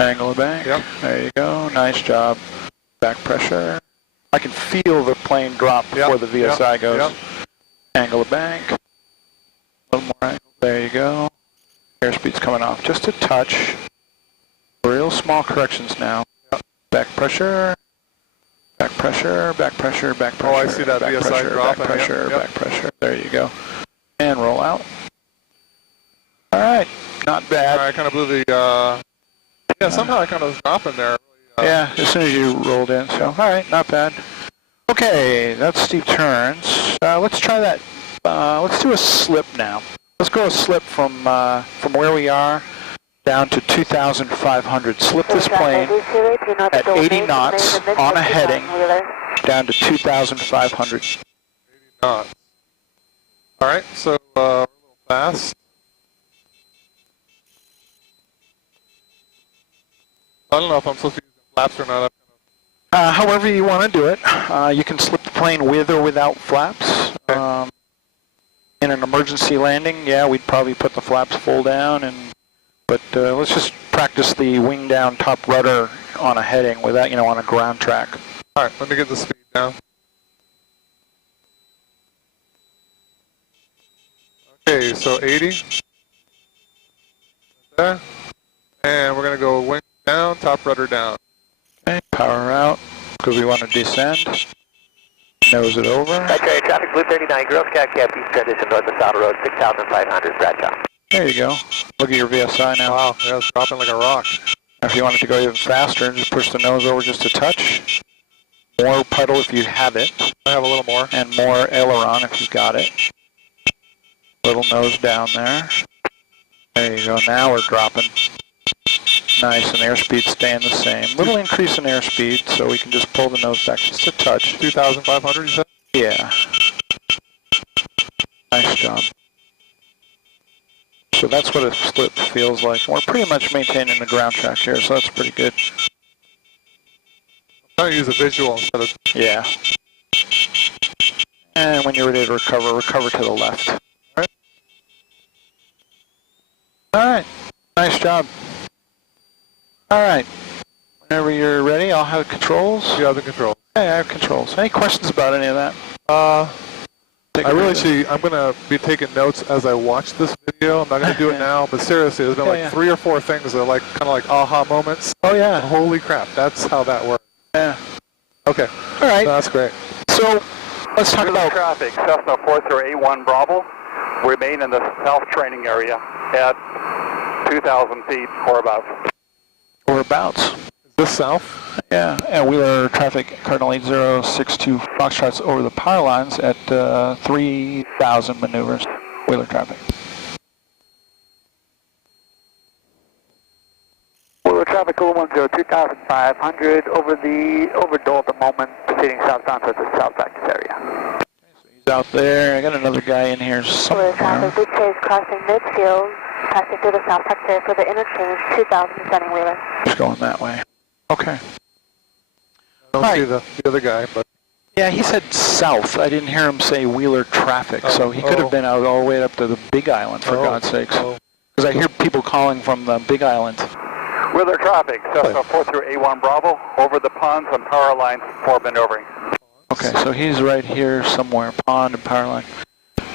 Angle of bank. Yep. There you go. Nice job. Back pressure. I can feel the plane drop before the VSI goes. Yep. Angle of bank. A little more angle. There you go. Airspeed's coming off just a touch. Real small corrections now. Yep. Back pressure. Back pressure. Back pressure. Back pressure. Oh, I see that back VSI pressure, dropping. Back pressure. Yep. Back pressure. There you go. And roll out. All right. Not bad. I kind of blew the. Yeah, somehow I kind of was dropping there. Yeah, as soon as you rolled in. So, all right, not bad. Okay, that's steep turns. Let's try that. Let's do a slip now. Let's go a slip from where we are down to 2,500. Slip this plane at 80 knots on a heading down to 2,500. 80 knots. All right, so a little fast. I don't know if I'm supposed to use the flaps or not. However you want to do it. You can slip the plane with or without flaps. Okay. In an emergency landing, yeah, we'd probably put the flaps full down, but let's just practice the wing down top rudder on a heading without, on a ground track. All right, let me get the speed down. Okay, so 80. There. And we're going to go wing down, top rudder down. Okay, power out, because we want to descend. Nose it over. Okay, traffic blue 39, Girl Scout Cap, East transition north of South Road, 6,500, Bradshaw. There you go. Look at your VSI now. Wow, yeah, it's dropping like a rock. If you wanted to go even faster, just push the nose over just a touch. More puddle if you have it. I have a little more. And more aileron if you've got it. Little nose down there. There you go. Now we're dropping. Nice, and airspeed staying the same. Little increase in airspeed, so we can just pull the nose back just a touch. 2,500, you said? Yeah. Nice job. So that's what a slip feels like. We're pretty much maintaining the ground track here, so that's pretty good. I'm trying to use a visual instead of... Yeah. And when you're ready to recover to the left. All right. All right. Nice job. All right. Whenever you're ready, I'll have controls. You have the controls. Hey, I have controls. Any questions about any of that? I'm going to be taking notes as I watch this video. I'm not going to do it now, but seriously, there's been like 3 or 4 things that are like kind of like aha moments. Oh, yeah. Holy crap, that's how that works. Yeah. Okay. All right. No, that's great. So, let's talk about traffic. Cessna 408 Bravo. Remain in the south training area at 2,000 feet or above. Whereabouts. Is this south? Yeah, and Wheeler traffic, Cardinal 8062 Foxtrots over the power lines at 3,000 maneuvers. Wheeler traffic. Wheeler traffic, 010, 2,500 over Dole at the moment, proceeding southbound towards the south practice area. Okay, so he's out there. I got another guy in here somewhere. Wheeler traffic, Big Chase crossing midfield, passing through the south practice area for the interchange, 2,000 descending Wheeler. Just going that way. Okay. I don't see the other guy, but... Yeah, he said south. I didn't hear him say Wheeler traffic, so he could have been out all the way up to the Big Island, for God's sakes. Because I hear people calling from the Big Island. Wheeler traffic, Cessna 408 Bravo, over the ponds and power lines for maneuvering. Okay, so he's right here somewhere, pond and power line.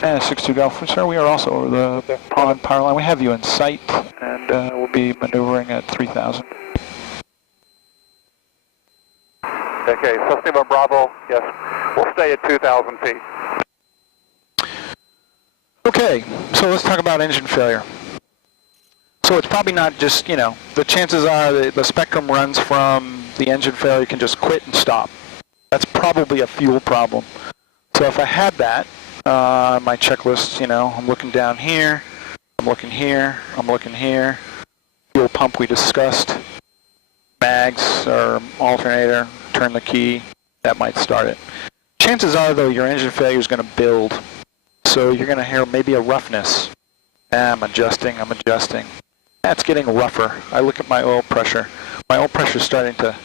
And 62 Golf, sir, we are also over the pond power line. We have you in sight, and we'll be maneuvering at 3,000. Okay, Cessna Bravo, yes, we'll stay at 2,000 feet. Okay, so let's talk about engine failure. So it's probably not just, the chances are that the spectrum runs from the engine failure can just quit and stop. That's probably a fuel problem. So if I had that, my checklist, I'm looking down here, I'm looking here, I'm looking here, fuel pump we discussed, mags or alternator, turn the key, that might start it. Chances are, though, your engine failure is going to build. So you're going to hear maybe a roughness. I'm adjusting. That's getting rougher. I look at my oil pressure. My oil pressure is starting to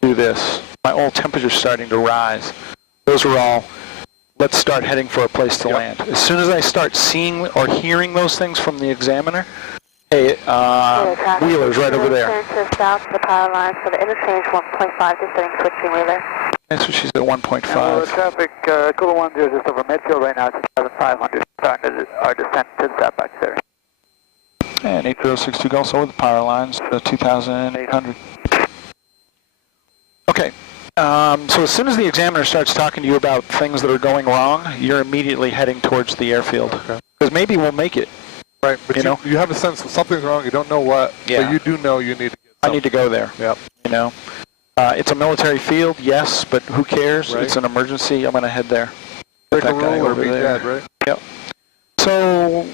do this. My oil temperature is starting to rise. Those are all, let's start heading for a place to land. As soon as I start seeing or hearing those things from the examiner, hey, Wheeler's right over there. Turn to south of the power lines for the interchange 1.5, descending switching Wheeler. That's what she said, 1.5. Wheeler traffic, Cooler 10 just over midfield right now, 2,500, starting our descent to the south practice area. And 8062 Gulf over the power lines, 2,800. Okay, so as soon as the examiner starts talking to you about things that are going wrong, you're immediately heading towards the airfield. Because maybe we'll make it. Right, but you have a sense that something's wrong, you don't know what, but you do know you need to get something. I need to go there. Yep. It's a military field, yes, but who cares? Right. It's an emergency, I'm going to head there. Take a rule or be dead, right? Yep. So,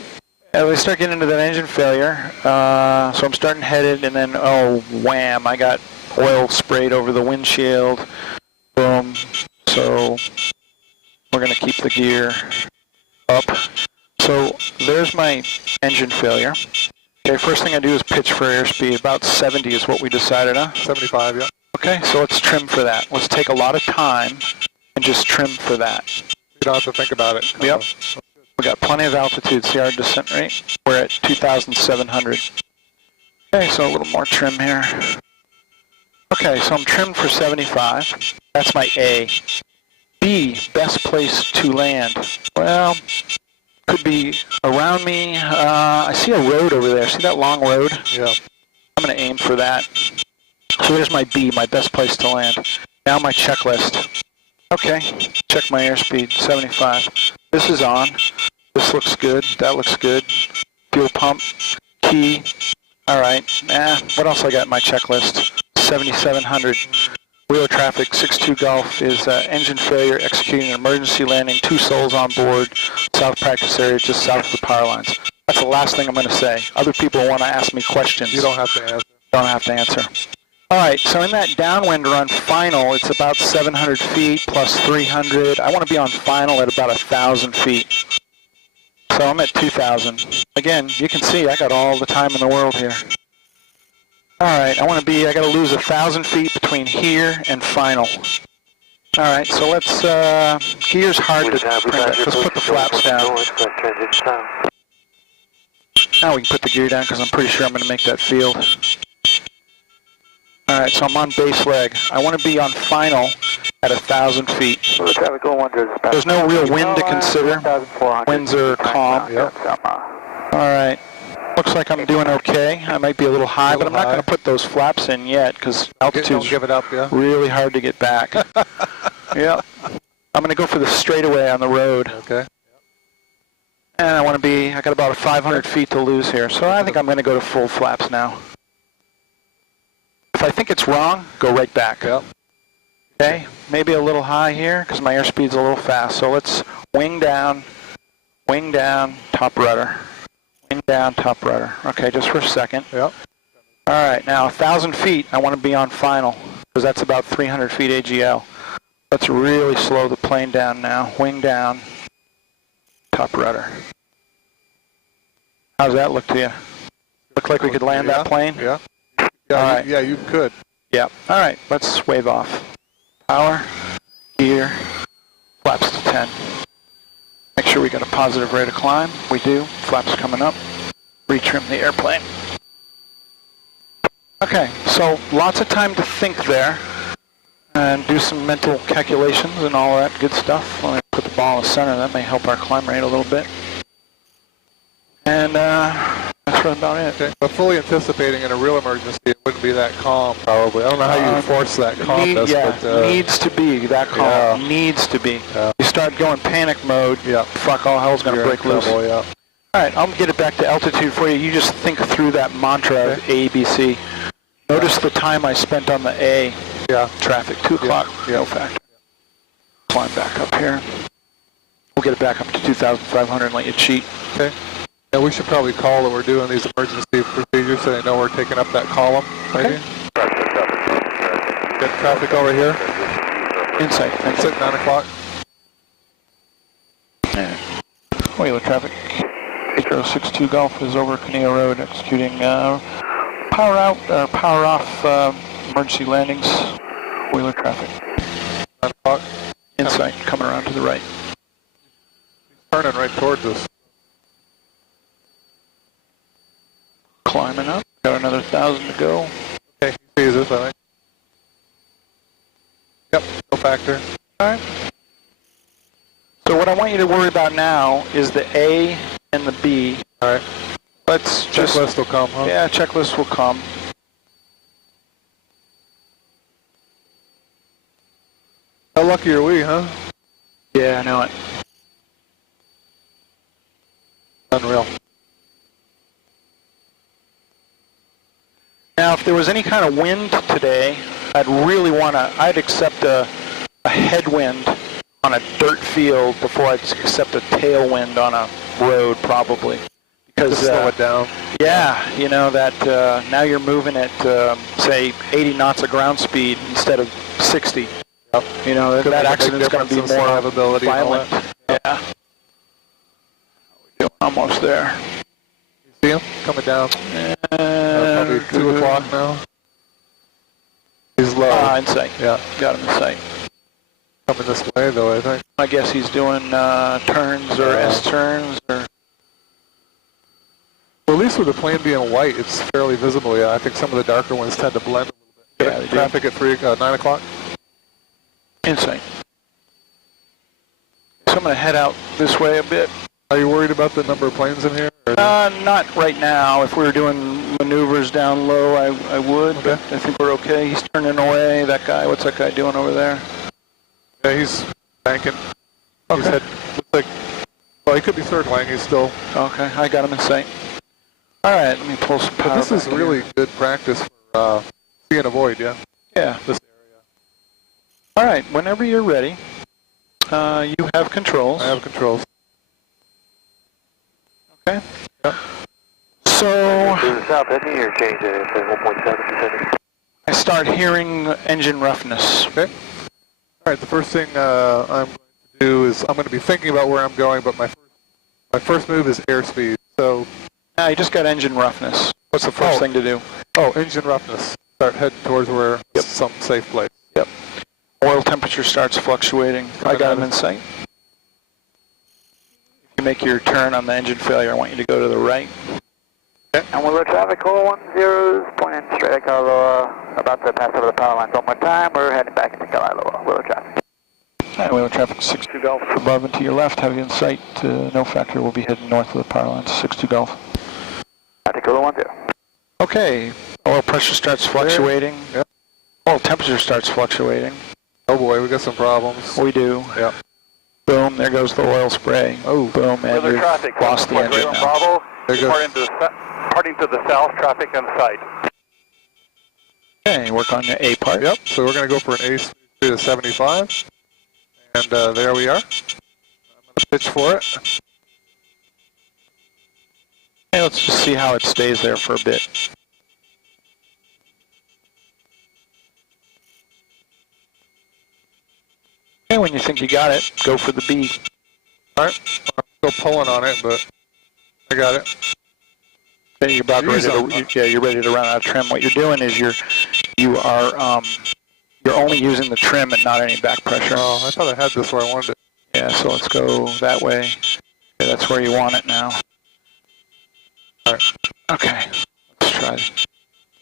We start getting into that engine failure. So I'm starting headed, and then, oh, wham, I got oil sprayed over the windshield. Boom. So we're going to keep the gear up. So there's my engine failure. Okay, first thing I do is pitch for airspeed. About 70 is what we decided, huh? 75, yeah. Okay, so let's trim for that. Let's take a lot of time and just trim for that. You don't have to think about it. Yep. We got plenty of altitude. See our descent rate? We're at 2,700. Okay, so a little more trim here. Okay, so I'm trimmed for 75. That's my A. B, best place to land. Well, could be around me. I see a road over there. See that long road? Yeah. I'm going to aim for that. So there's my B, my best place to land. Now my checklist. Okay, check my airspeed, 75. This is on. This looks good. That looks good. Fuel pump. Key. All right. What else I got in my checklist? 7,700. Wheeler traffic, 62 Golf is engine failure, executing an emergency landing, 2 souls on board, south practice area, just south of the power lines. That's the last thing I'm going to say. Other people want to ask me questions. You don't have to answer. Don't have to answer. All right, so in that downwind run final, it's about 700 feet plus 300. I want to be on final at about 1,000 feet. So I'm at 2,000. Again, you can see I got all the time in the world here. All right, I got to lose 1,000 feet between here and final. All right, so let's, gear's hard to print. Let's put the flaps down. Now we can put the gear down because I'm pretty sure I'm going to make that field. All right, so I'm on base leg. I want to be on final at 1,000 feet. There's no real wind to consider. Winds are calm. Yep. All right. Looks like I'm doing okay. I might be a little high, but I'm not going to put those flaps in yet because altitude's really hard to get back. Yeah. I'm going to go for the straightaway on the road. Okay. And I got about 500 feet to lose here, so I think I'm going to go to full flaps now. If I think it's wrong, go right back. Yep. Okay, maybe a little high here because my airspeed's a little fast. So let's wing down, top rudder. Wing down, top rudder. Okay, just for a second. Yep. All right, now 1,000 feet, I want to be on final because that's about 300 feet AGL. Let's really slow the plane down now. Wing down, top rudder. How's that look to you? Look like we could land that plane? Yeah. Yeah, all right. Yeah, you could. Yeah. All right, let's wave off. Power, gear, flaps to 10. Make sure we got a positive rate of climb. We do. Flaps coming up. Retrim the airplane. Okay, so lots of time to think there and do some mental calculations and all that good stuff. Let me put the ball in the center. That may help our climb rate a little bit. And that's about it. Okay. But fully anticipating in a real emergency, it wouldn't be that calm, probably. I don't know how you force that calmness. Needs to be that calm. Yeah. Needs to be. Yeah. You start going panic mode, fuck, all hell's going to break loose. Yeah. All right, I'll get it back to altitude for you. You just think through that mantra of A, B, C. Notice the time I spent on the A traffic, 2 o'clock, no factor. Climb back up here. We'll get it back up to 2,500 and let you cheat. Okay. Yeah, we should probably call that we're doing these emergency procedures so they know we're taking up that column. Okay. Get traffic over here. Insight. It's at 9 o'clock. Yeah. Wheeler traffic. 8062 Golf is over Canea Road executing power out, power off emergency landings. Wheeler traffic. 9 o'clock. Insight coming around to the right. He's turning right towards us. Climbing up. Got another 1,000 to go. Okay, he sees us, I think. Yep, no factor. All right. So what I want you to worry about now is the A and the B. All right. Let's just... Checklist will come, huh? Yeah, checklist will come. How lucky are we, huh? Yeah, I know it. Unreal. Now, if there was any kind of wind today, I'd accept a headwind on a dirt field before I'd accept a tailwind on a road, probably. Because slow it down. Yeah, you know that now you're moving at say 80 knots of ground speed instead of 60. Yep. You know that accident's going to be more survivability. violent. Yeah. Almost there. You see him coming down? Probably 2 o'clock now. He's low. In sight. Yeah. Got him in sight. Coming this way though, I think. I guess he's doing turns or S-turns or... Well, at least with the plane being white, it's fairly visible. Yeah, I think some of the darker ones tend to blend a little bit. Yeah, traffic at 9 o'clock. Insane. So I'm going to head out this way a bit. Are you worried about the number of planes in here? Not right now. If we were doing maneuvers down low, I would. Okay. But I think we're okay. He's turning away. That guy, what's that guy doing over there? Yeah, he's banking. Okay. He's looks like, well, he could be circling. He's still... Okay, I got him in sight. All right, let me pull some power. But this is really good practice for seeing a void, yeah? Yeah. This area. All right, whenever you're ready, you have controls. I have controls. Okay. Yep. So south, I think you're changing it to 1.7%. I start hearing engine roughness. Okay. All right, the first thing I'm going to do is I'm going to be thinking about where I'm going, but my first move is airspeed. So I just got engine roughness. What's the first thing to do? Oh, engine roughness. Start heading towards where some safe place. Yep. Oil temperature starts fluctuating. I got him in sight. If you make your turn on the engine failure, I want you to go to the right. Okay. And we'll traffic 010, pointing straight at Kalaloa, about to pass over the power lines one more time. We're heading back into Kalaloa. Wheeler traffic. All right, Wheeler traffic 62 Golf above and to your left. Have you in sight. No factor. We'll be heading north of the power lines. 62 Golf. Traffic 010. Okay. Oil pressure starts fluctuating. Yep. Oil temperature starts fluctuating. Oh boy, we got some problems. We do. Yep. Boom, there goes the oil spray. Oh, boom, and we've lost the engine now. Bravo, departing to the south, traffic in sight. Okay, work on your A part. Yep, so we're going to go for an A speed of 75. And there we are. I'm going to pitch for it. Okay, let's just see how it stays there for a bit. Okay, when you think you got it, go for the B. All right, I'm still pulling on it, but I got it. Okay, you're about ready to, you're ready to run out of trim. What you're doing is you're only using the trim and not any back pressure. Oh, I thought I had this where I wanted it. Yeah, so let's go that way. Okay, that's where you want it now. All right. Okay, let's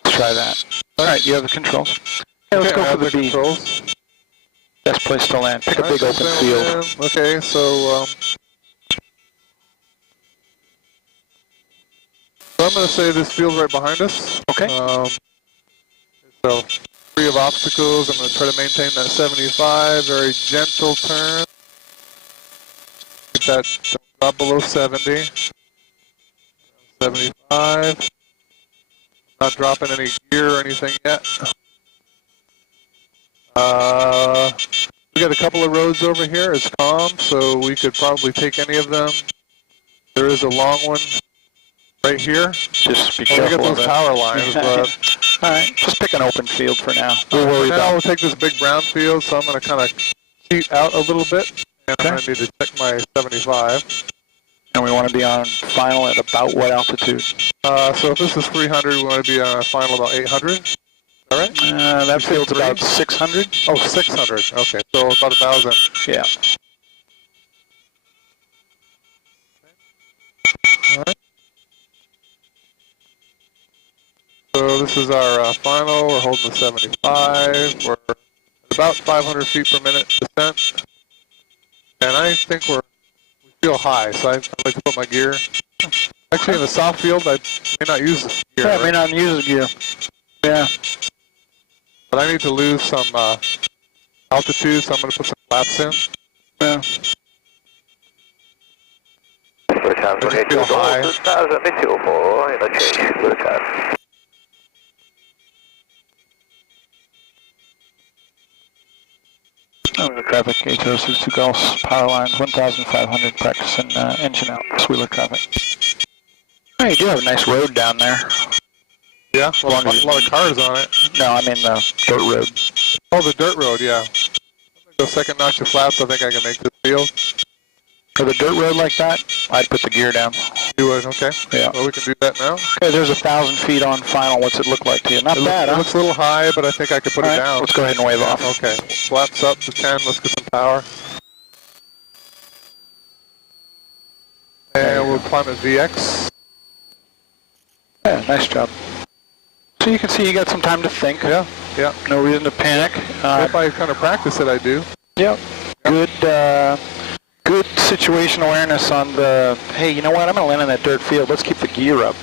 try that. All right, you have the controls. Okay, let's go for the B. Controls. Best place to land. Pick a big open field. Okay, so I'm going to say this field's right behind us. Okay. So free of obstacles. I'm going to try to maintain that 75. Very gentle turn. Get that drop below 70. 75. Not dropping any gear or anything yet. We got a couple of roads over here. It's calm, so we could probably take any of them. There is a long one right here. Just be careful. We got those of power lines, but all right, just pick an open field for now. We'll worry now about. we'll take this big brown field, so I'm going to kind of cheat out a little bit, and I'm going to need to check my 75. And we want to be on final at about what altitude? So if this is 300, we want to be on final about 800. All right. That field's about 600. Oh, 600. Okay, so about 1,000. Yeah. All right. So this is our final. We're holding the 75. We're at about 500 feet per minute descent. And I think we feel high, so I'd like to put my gear. Actually, in the soft field, I may not use the gear. Yeah, I may not use the gear. Yeah. But I need to lose some altitude, so I'm going to put some flaps in. Yeah. Feel high. Traffic 8062 Gulf, power lines 1,500, practicing engine out, Wheeler traffic. Oh, you do have a nice road down there. Yeah, a lot of cars on it. No, I mean the dirt road. Oh, the dirt road, yeah. Go second notch of flaps, I think I can make this field. For the dirt road like that, I'd put the gear down. You would, okay. Yeah. Well, we can do that now. Okay, there's 1,000 feet on final. What's it look like to you? Not bad, huh? It looks a little high, but I think I could put it down. Let's go ahead and wave off. Okay. Flaps up to 10. Let's get some power. And we'll climb at VX. Yeah, nice job. So you can see you got some time to think. Yeah, yeah. No reason to panic. If I kind of practice it, I do. Yep. Good situation awareness on the, hey, you know what, I'm going to land in that dirt field. Let's keep the gear up.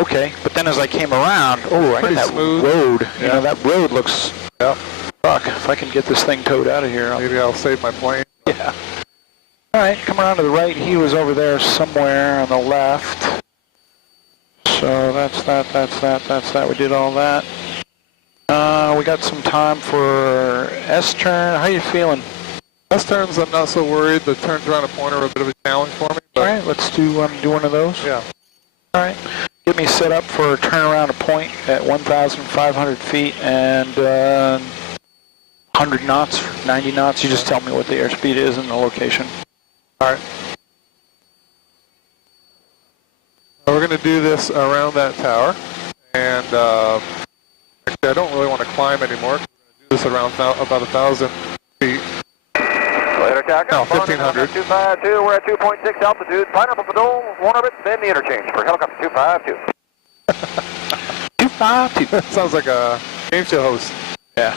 Okay, but then as I came around, I got that smooth road. Yeah. You know, that road looks, fuck, if I can get this thing towed out of here. Maybe I'll save my plane. Yeah. All right, come around to the right. He was over there somewhere on the left. So that's that. We did all that. We got some time for S-turn. How you feeling? S-turns, I'm not so worried. The turns around a point are a bit of a challenge for me. All right, let's do one of those. Yeah. All right, get me set up for a turn around a point at 1,500 feet and 100 knots, 90 knots. You just tell me what the airspeed is and the location. All right. We're going to do this around that tower, and actually I don't really want to climb anymore. We're going to do this around about 1,000 feet. Later, Taco. No, 1,500. 252, we're at 2.6 altitude. Pineapple Patrol, 1 orbit, then the interchange for helicopter 252. 252. Sounds like a game show host. Yeah.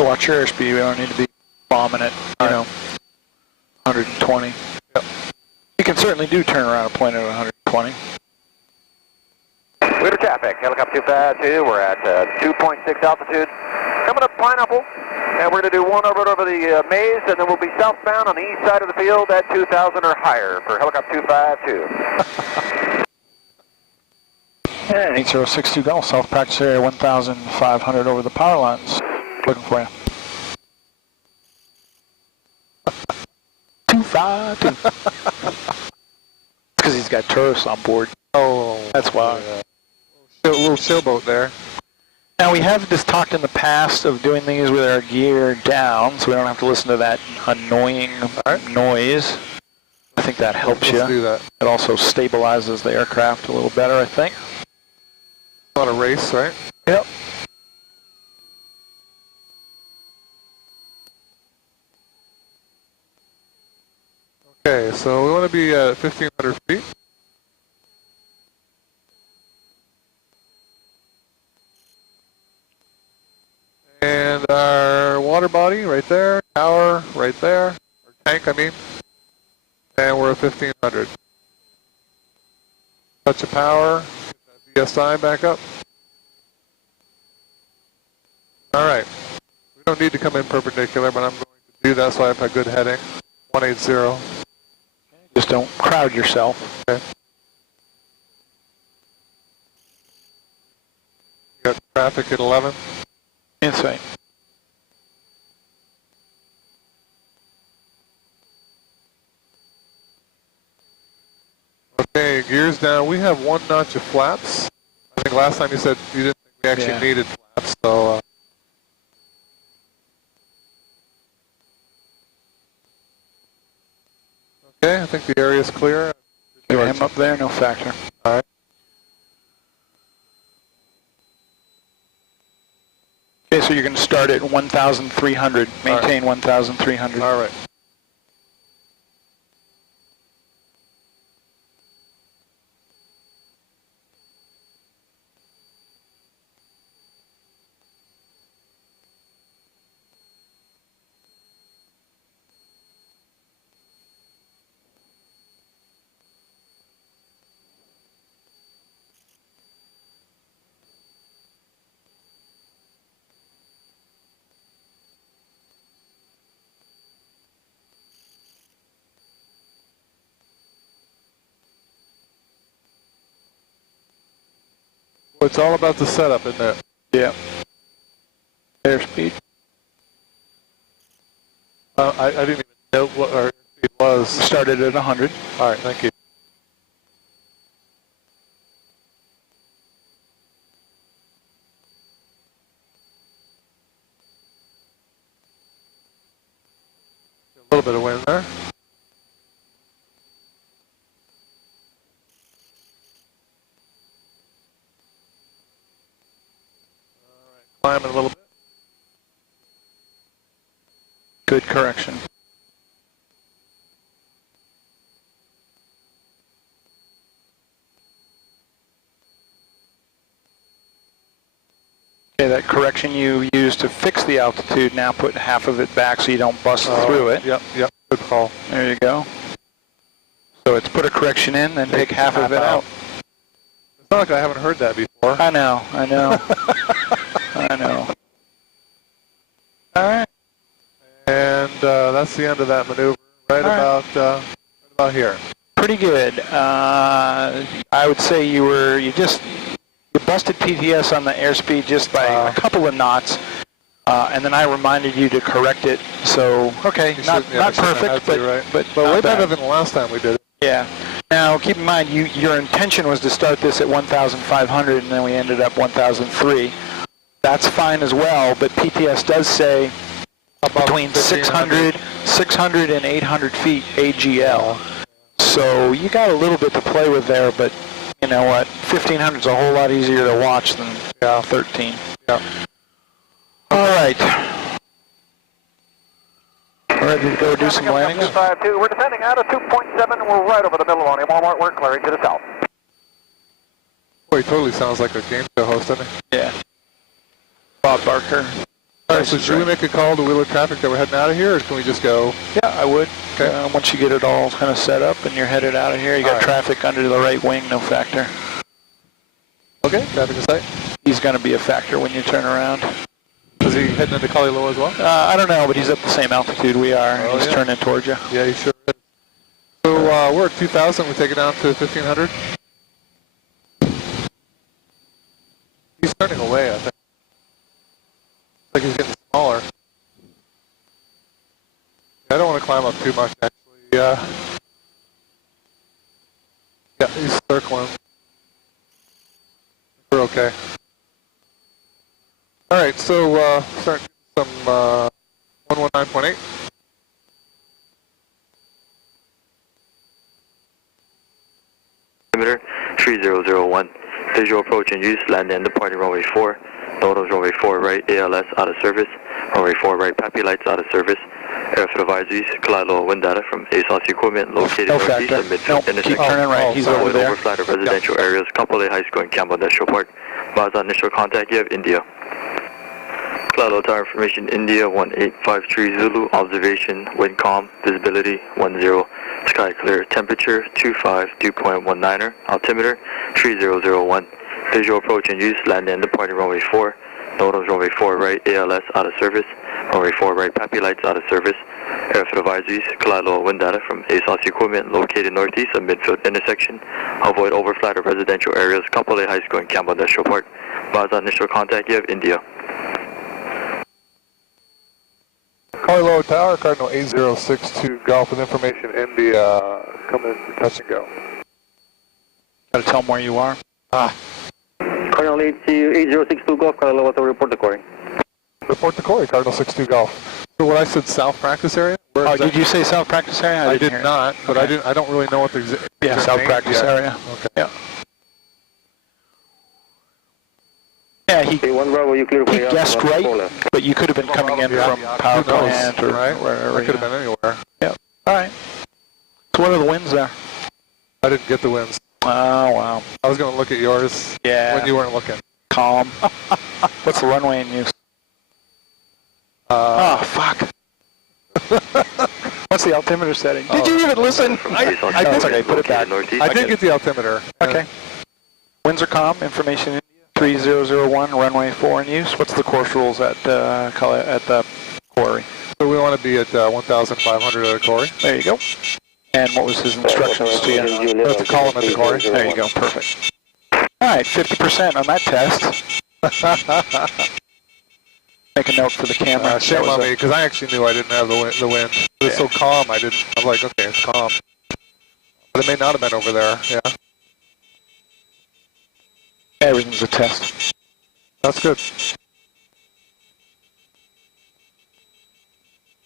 Watch your airspeed. We don't need to be bombing it, you know, 120. Yep. You can certainly do turn around a plane at 120. Leader traffic, helicopter 252, we're at 2.6 altitude. Coming up Pineapple, and we're going to do 1 orbit over the maze, and then we'll be southbound on the east side of the field at 2,000 or higher for helicopter 252. 8062 Golf, South Practice Area 1,500 over the power lines. Looking for you. 252. Because he's got tourists on board. Oh, that's why. A little showboat there. Now we have just talked in the past of doing these with our gear down, so we don't have to listen to that annoying noise. I think that helps you. Let's do that. It also stabilizes the aircraft a little better, I think. On a race, right? Yep. Okay, so we want to be at 1,500 feet. And our water body right there, tower right there, or tank I mean, and we're at 1,500. Touch of power, get that VSI back up. Alright, we don't need to come in perpendicular, but I'm going to do that so I have a good heading, 180. Just don't crowd yourself. Okay. Got traffic at 11. Insight. Okay, gears down. We have 1 notch of flaps. I think last time you said you didn't think we actually needed flaps, so... Okay, I think the area is clear. Get him up there, no factor. All right. Okay, so you're going to start at 1,300. Maintain 1,300. All right. Well, it's all about the setup, isn't it? Yeah. Airspeed. I didn't even know what our airspeed was. Started at 100. All right, thank you. A little bit of wind there. Climbing a little bit. Good correction. Okay, that correction you used to fix the altitude, now put half of it back so you don't bust through it. Yep, good call. There you go. So it's put a correction in, then take half of it out. It's not like I haven't heard that before. I know. I know. All right. And that's the end of that maneuver, right about here. Pretty good. I would say you busted PTS on the airspeed just by a couple of knots, and then I reminded you to correct it. So okay, not perfect, but way better than the last time we did it. Yeah. Now keep in mind, your intention was to start this at 1,500, and then we ended up 1,003. That's fine as well, but PTS does say between 600 and 800 feet AGL. So you got a little bit to play with there, but you know what? 1,500 is a whole lot easier to watch than 13. Yeah. All right. Ready to go do some landings? 252. We're descending out of 2.7, and we're right over the middle of Walmart. We're clearing to the south. Boy, he totally sounds like a game show host, doesn't he? Yeah. Bob Barker. All right, so should we make a call to Wheeler traffic that we're heading out of here, or can we just go? Yeah, I would. Okay. Once you get it all kind of set up and you're headed out of here, you got traffic under the right wing, no factor. Okay, traffic in sight. He's going to be a factor when you turn around. Is he heading into Kalaloa as well? I don't know, but he's at the same altitude we are. He's turning towards you. Yeah, he sure is. So we're at 2,000. We take it down to 1,500. He's turning away, I think. Like he's getting smaller. I don't want to climb up too much, actually. Yeah, he's circling. We're okay. All right, so start some 119.8. Altimeter 3001. Visual approach and use. Land and departing runway 4. Nodos runway 4 right. ALS out of service. Runway 4 right. PAPI lights out of service. Airfield advisories. Kalaloa wind data from ASOS equipment located northeast of midfield intersection. Keep turning right. He's over there. Overflight of residential areas. Kapolei High School and Campbell Industrial Park. Baza initial contact. You have India. Kalaloa tower information. India 1853 Zulu. Observation. Wind calm. Visibility 10. Sky clear. Temperature 25. 2.19er. Altimeter 3001. Visual approach and use. Land and departing runway 4. Nodos runway 4 right. ALS out of service. Runway 4 right. PAPI lights out of service. Airfield advisories. Kalaloa wind data from ASOS equipment located northeast of midfield intersection. Avoid overflight of residential areas. Kapolei High School and Campbell Industrial Park. Baza initial contact. You have India. Kalaloa Tower, Cardinal 8062 Golf with information India coming in for touch and go. Got to tell them where you are. Cardinal 8062 Golf, Kalaloa to report to Corey. Report to Corey, Cardinal 62 Golf. So what I said, south practice area? Oh, did you say south practice area? I did not, but okay. I don't really know what the exact south practice area. Okay. Yeah. Yeah, he guessed right, but you could have been coming in from power plant or wherever. I could have been anywhere. Yeah. All right. So what are the winds there? I didn't get the winds. Oh, wow. I was going to look at yours when you weren't looking. Calm. What's the runway in use? Oh, fuck. What's the altimeter setting? Did you even listen? I did. Okay, put it back. I did get the altimeter. Okay. Winds are calm. Information in 3001, runway 4 in use. What's the course rules at the quarry? So we want to be at 1,500 at the quarry. There you go. And what was his instructions to you? We have to call him at the quarry. There you go. Perfect. All right, 50% on that test. Make a note for the camera. Shame on me, because I actually knew I didn't have the wind. It was so calm, I was like, okay, it's calm. But it may not have been over there, yeah. Everything's a test. That's good.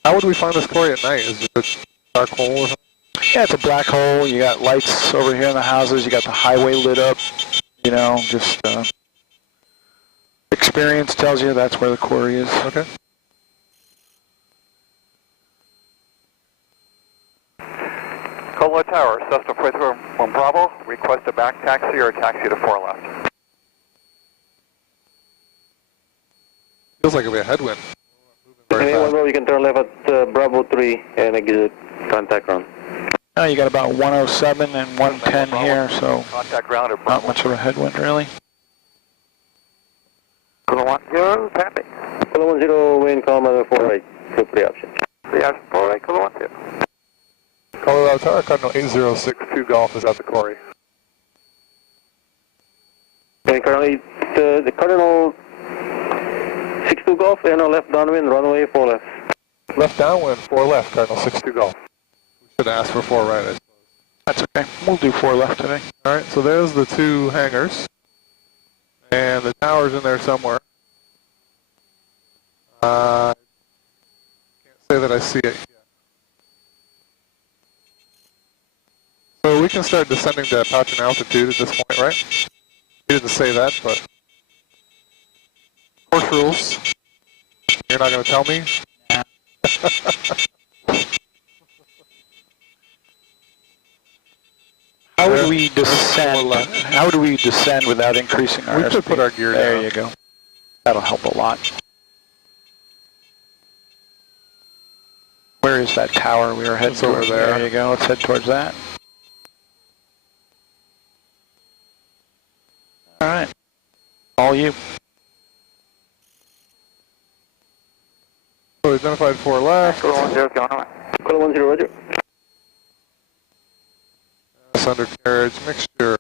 How would we find this quarry at night? Is it a dark hole or something? Yeah, it's a black hole. You got lights over here in the houses. You got the highway lit up. You know, just experience tells you that's where the quarry is. Okay. Colo Tower, Cessna 431 Bravo, request a back taxi or a taxi to 4 left. Feels like it'll be a headwind. Well, you can turn left at Bravo 3 and exit contact ground. Oh, you got about 107 and 110 here, so Contact ground at not much of a headwind, really. Kilo 10, tapping. Kilo 10, wind calm at 48, so 3 options. 3 options, 48, Kilo 10. Colorado Tower, Cardinal 8062 Golf is at the quarry. And currently, the Cardinal 62 Golf and a left downwind, runway 4 left. Left downwind, 4 left, Cardinal 62 Golf. We should ask for 4 right, I suppose. That's okay. We'll do 4 left today. All right, so there's the 2 hangars. And the tower's in there somewhere. Can't say that I see it yet. So we can start descending to approaching altitude at this point, right? He didn't say that, but course rules. You're not going to tell me? How would we descend? How do we descend without increasing our We airspeed? could put our gear there down. You go. That'll help a lot. Where is that tower we were heading It's over towards? there. There you go. Let's head towards that. All right. All you. So identified 4 left. Kilo 10, going on. Kilo 10, roger. That's undercarriage mixture.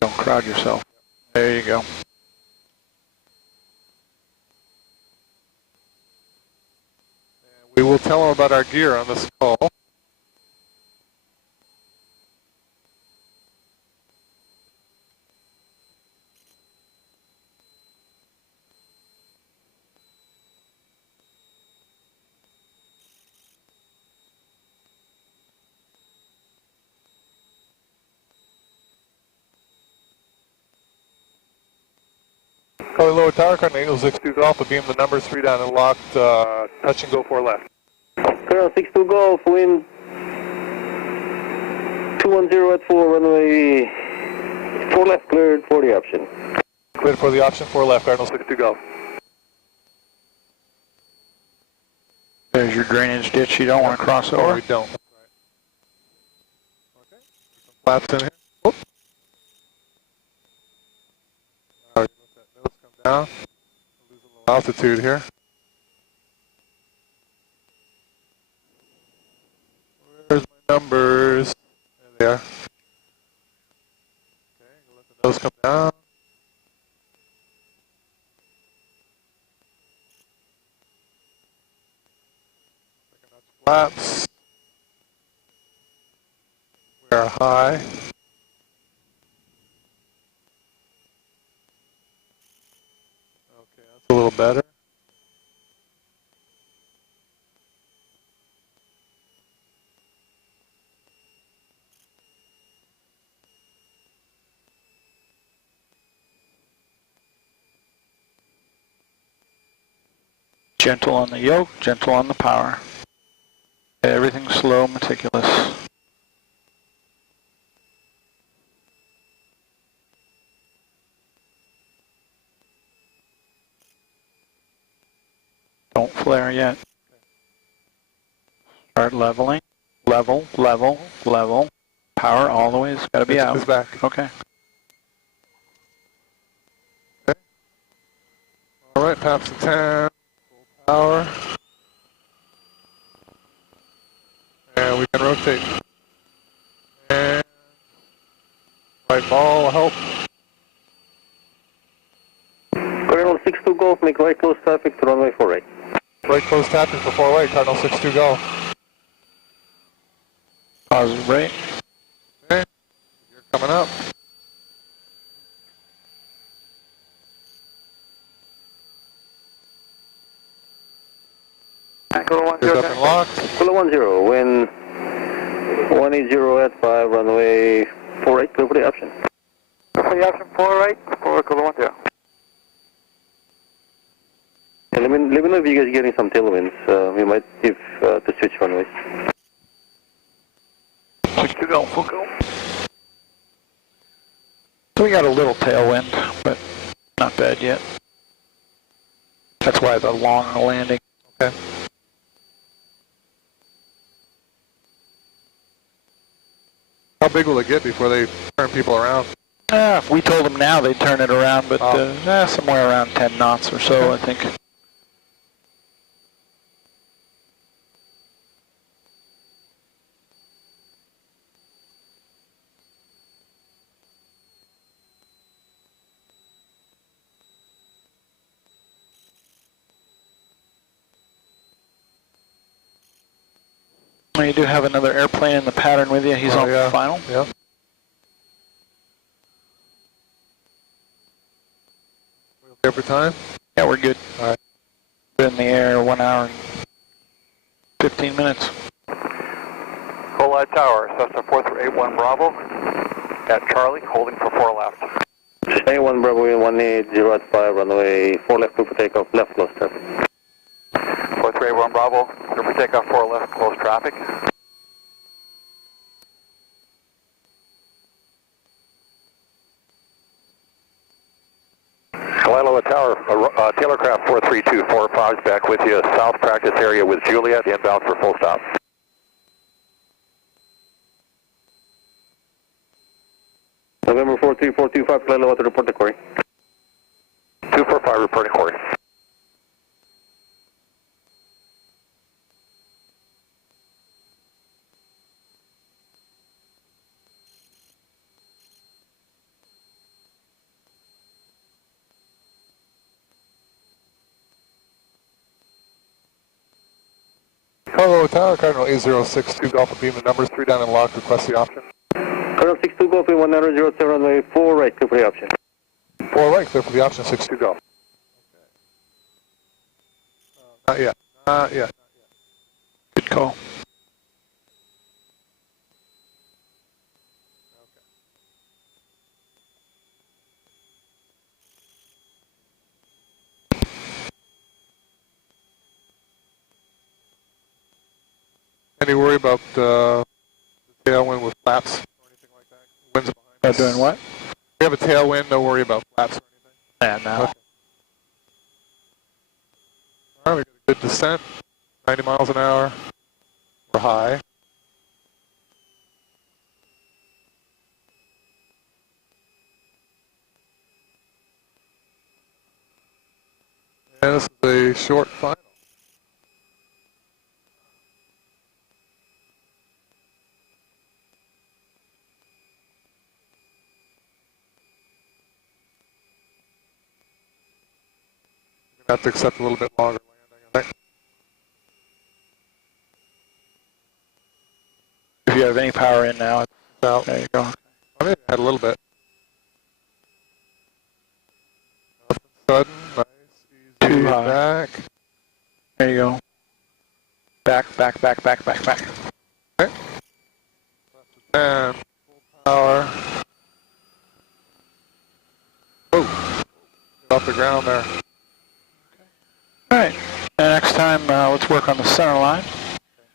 Don't crowd yourself. There you go. We will tell them about our gear on this call. Charlie Lower Tower, Cardinal 8062 Golf, beam the numbers 3 down and locked, touch and go 4 left. Colonel 62 Golf, wind 210 at 4, runway 4 left, cleared, 40 option. Cleared for the option 4 left, Cardinal 62 Golf. There's your drainage ditch you don't want to cross over. We don't. Right. Okay. Some flaps in here. Whoop. All right, let that nose come down. We'll lose a little altitude here. Where's my numbers? There they are. Okay, let the nose come down. Flaps. We are high. Okay, that's a little better. Gentle on the yoke, gentle on the power. Everything slow, meticulous. Don't flare yet. Start leveling. Level, level, level. Power all the way. It's got to be out. It's back. Okay. Okay. All right, paps to 10. Full power. And we can rotate. And right ball will help. Colonel 62 Golf, make right close traffic to runway 4 right. Right close tapping for 4 right, Cardinal 62 Golf. Positive right. Okay, you're coming up. Kilo 10. Is up and locked. Kilo 10, wind 180 at 5, runway 48, clear for the option. For the option 4 right, for Kilo 10. Yeah, let me know if you guys are getting some tailwinds. We might have to switch runways. 62 Golf, full go. So we got a little tailwind, but not bad yet. That's why the long landing. Okay. How big will it get before they turn people around? If we told them now, they'd turn it around, but somewhere around 10 knots or so, I think. Well, you do have another airplane in the pattern with you. He's on the final. Yep. We okay for time? Yeah, we're good. All right. Been in the air 1 hour and 15 minutes. Full light tower, Cessna 4381 Bravo at Charlie, holding for 4 left. Cessna 1 Bravo, 180 at 5, runway 4 left, clear for takeoff, left, close traffic. 4381 Bravo, clear for takeoff, 4 left, close traffic. Kalila Tower, Taylorcraft 43245 is back with you, south practice area with Juliet, inbound for full stop. November 43425, Kalila to report the quarry. 245 reporting quarry. Carlo Tower, Cardinal 8062 Golf, beam the numbers 3 down and locked, request the option. Cardinal 62 Golf, 1007, runway 4 right, clear for the option. 4 right, clear for the option, 62 Golf. Okay. Not yet, not yet. Good call. Any worry about the tailwind with flaps or anything like that? Winds behind us. Doing what? We have a tailwind, no worry about flaps or anything. Yeah, no. Okay. All right, we got a good descent, 90 miles an hour. We're high. And this is a short final. Have to accept a little bit longer landing, I think. If you have any power in now, Out. there you go. I mean, I had a little bit. Nothing sudden, nice, easy. Too high. Back. There you go. Back, back, back, back, back, back. Okay. Left to 10, full power. Oh, get off the ground there. All right. And next time, let's work on the center line.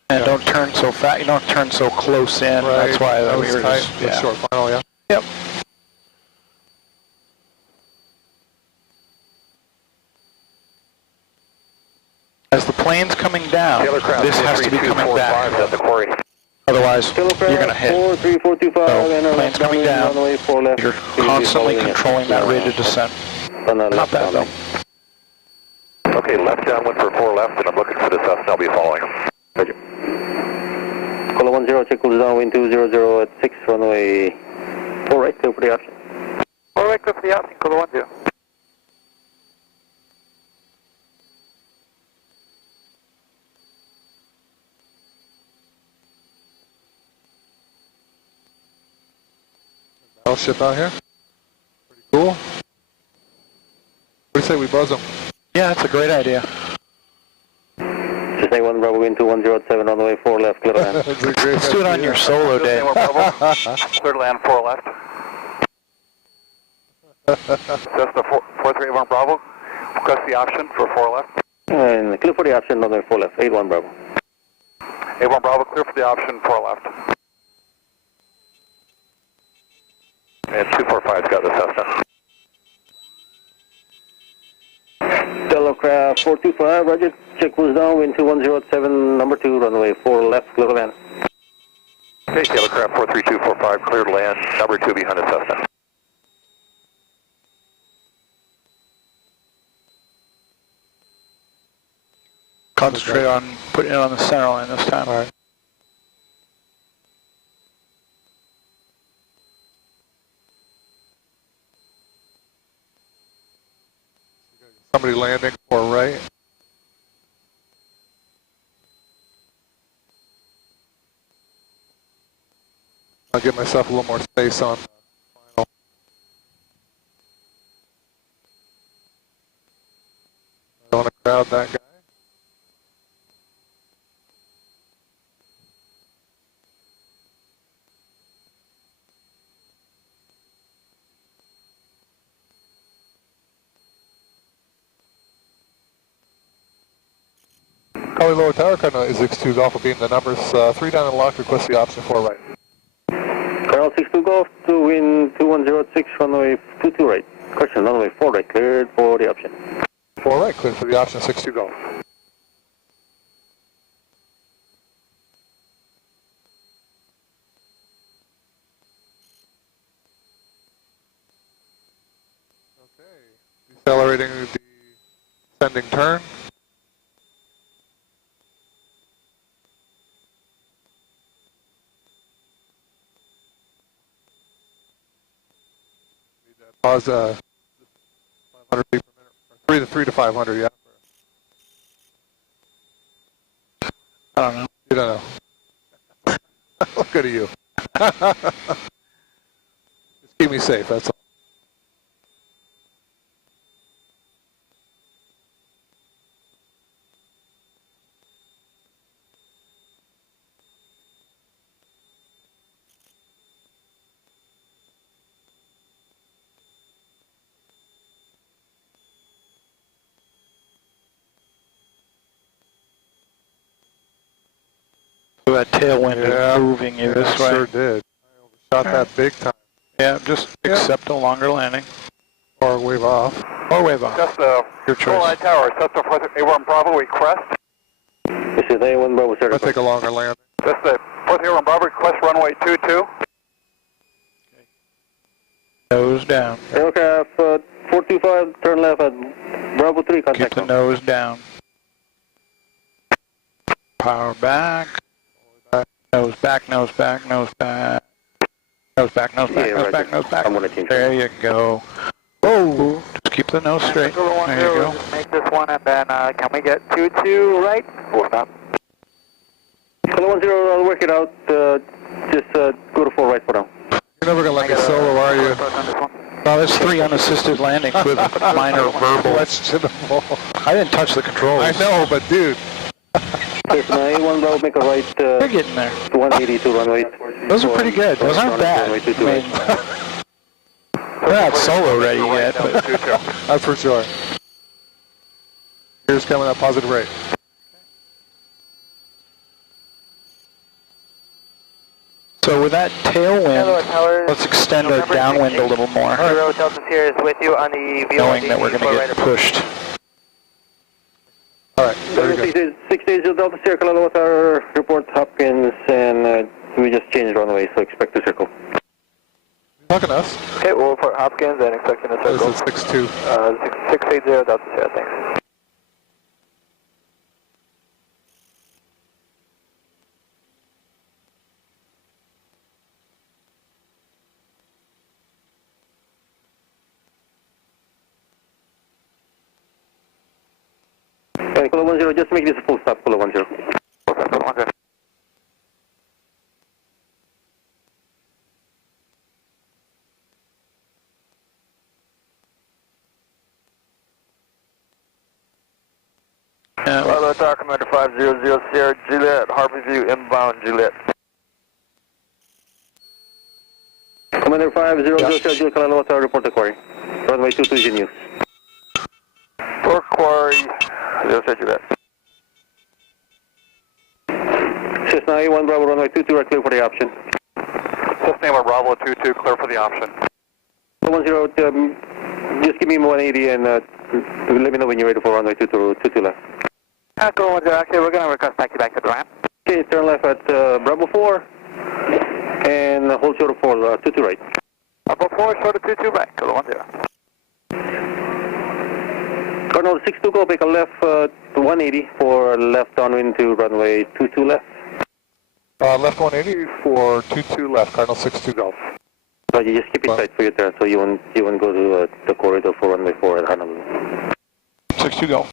And don't turn so fast. You don't turn so close in. Right. That's why that we was were tight. just, Yeah. Short final, yeah. Yep. As the plane's coming down, this has to be coming back. At the quarry. Otherwise, you're going to hit. 43425, So, plane's coming down. runway 4 left. You're constantly controlling that rate of descent. Not bad, though. Okay, left downwind for 4 left, and I'm looking for the Cessna. I'll be following. Roger. Kilo 10, check cruise downwind 200 at 6, runway 4 right, clear for the option. 4 right, clear for the option, Kilo 10. Battleship out here. Pretty cool. What do you say we buzz them? Yeah, that's a great idea. Cessna A1 Bravo, wind 2107, runway 4 left, clear land. Let's do it on your solo day. Clear to land 4 left. Cessna 4381 Bravo, request the option for 4 left. And clear for the option, runway 4 left, 81 Bravo. 81 Bravo, clear for the option 4 left. And 245's got the Cessna. Delaware 425, roger, check was down, wind 2107, number 2, runway 4 left, clear to land. Okay, Tailorcraft 43245, clear to land, number 2 behind the Cessna. Concentrate on putting it on the center line this time. All right. Somebody landing for right. I'll give myself a little more space on the final. I don't want to crowd that guy. Charlie Lower Tower, Cardinal is X2 Golf will be in the numbers 3 down and locked, request the option 4 right. Cardinal 62 Golf to wind 2106, runway 22 right. Question, runway 4 right, cleared for the option. 4 right, clear for the option 62 Golf. Okay, decelerating the descending turn. Pause 500 feet per minute, or 3 to 500, yeah. I don't know. You don't know. Look at you. Just keep me safe, that's all. That tailwind is moving you this way. Sure did. I overshot that big time. Yeah, just accept a longer landing. Or wave off. Or wave off. Just the Your choice. Tower, Cessna 431 Bravo, request. This is A1 Bravo, sir. I'll take a longer landing. Just the 431 Bravo, request runway 22. Nose down. Aircraft 425, turn left at Bravo 3, contact. Keep the nose down. Power back. Nose back, nose back, nose back. Nose back, nose back, nose back, nose back. There you go. Whoa! Just keep the nose straight. There you go. Just make this one and then can we get 22 right? Full stop. Hello 10, I'll work it out. Just go to 4 right for now. You're never going to let me solo, are you? No, that's 3 unassisted landings with minor verbal. Questionable. I didn't touch the controls. I know, but dude. Cessna A1 Bravo, make a right. You're getting there. 182 runway. Those are pretty good. Those aren't bad. I mean, they're not solo ready yet, but That's for sure. Here's coming up positive rate. so with that tailwind, let's extend our downwind a little more, Delta here is with you on the knowing that we're going to get pushed. All right, very good. 6 days of Delta Sierra, Colorado with our report Hopkins, and we just changed runway, so expect to circle. Talking to us. Okay, we'll report Hopkins and expecting a circle. This is 6-2. 680 Delta Sierra, thanks. Kilo 10, just make this a full stop, Kilo 10. Okay. Bravo Tower, Commander 500 Sierra Juliet, Harborview inbound Juliet. Commander 500 Sierra Juliet, Kalaloa Tower, report the quarry. Runway 22 is in use. For quarry, 0 Sierra Juliet. Cessna A1 Bravo, runway 22, right, clear for the option. Cessna 1 Bravo 22, clear for the option. 10, just give me 180 and let me know when you're ready for runway 22 left. Go 10, okay, we're going to request taxi back to the ramp. Okay, turn left at Bravo 4 and hold short of 4, 22 right. Bravo 4, short of 22 right, go 10. Cardinal 62, go make a left 180 for left downwind to runway 22 left. Left 180 for 22 left, Cardinal 62 Golf. So you just keep it tight for your turn so you won't go to the corridor for runway 4 at Honolulu. 62 Golf.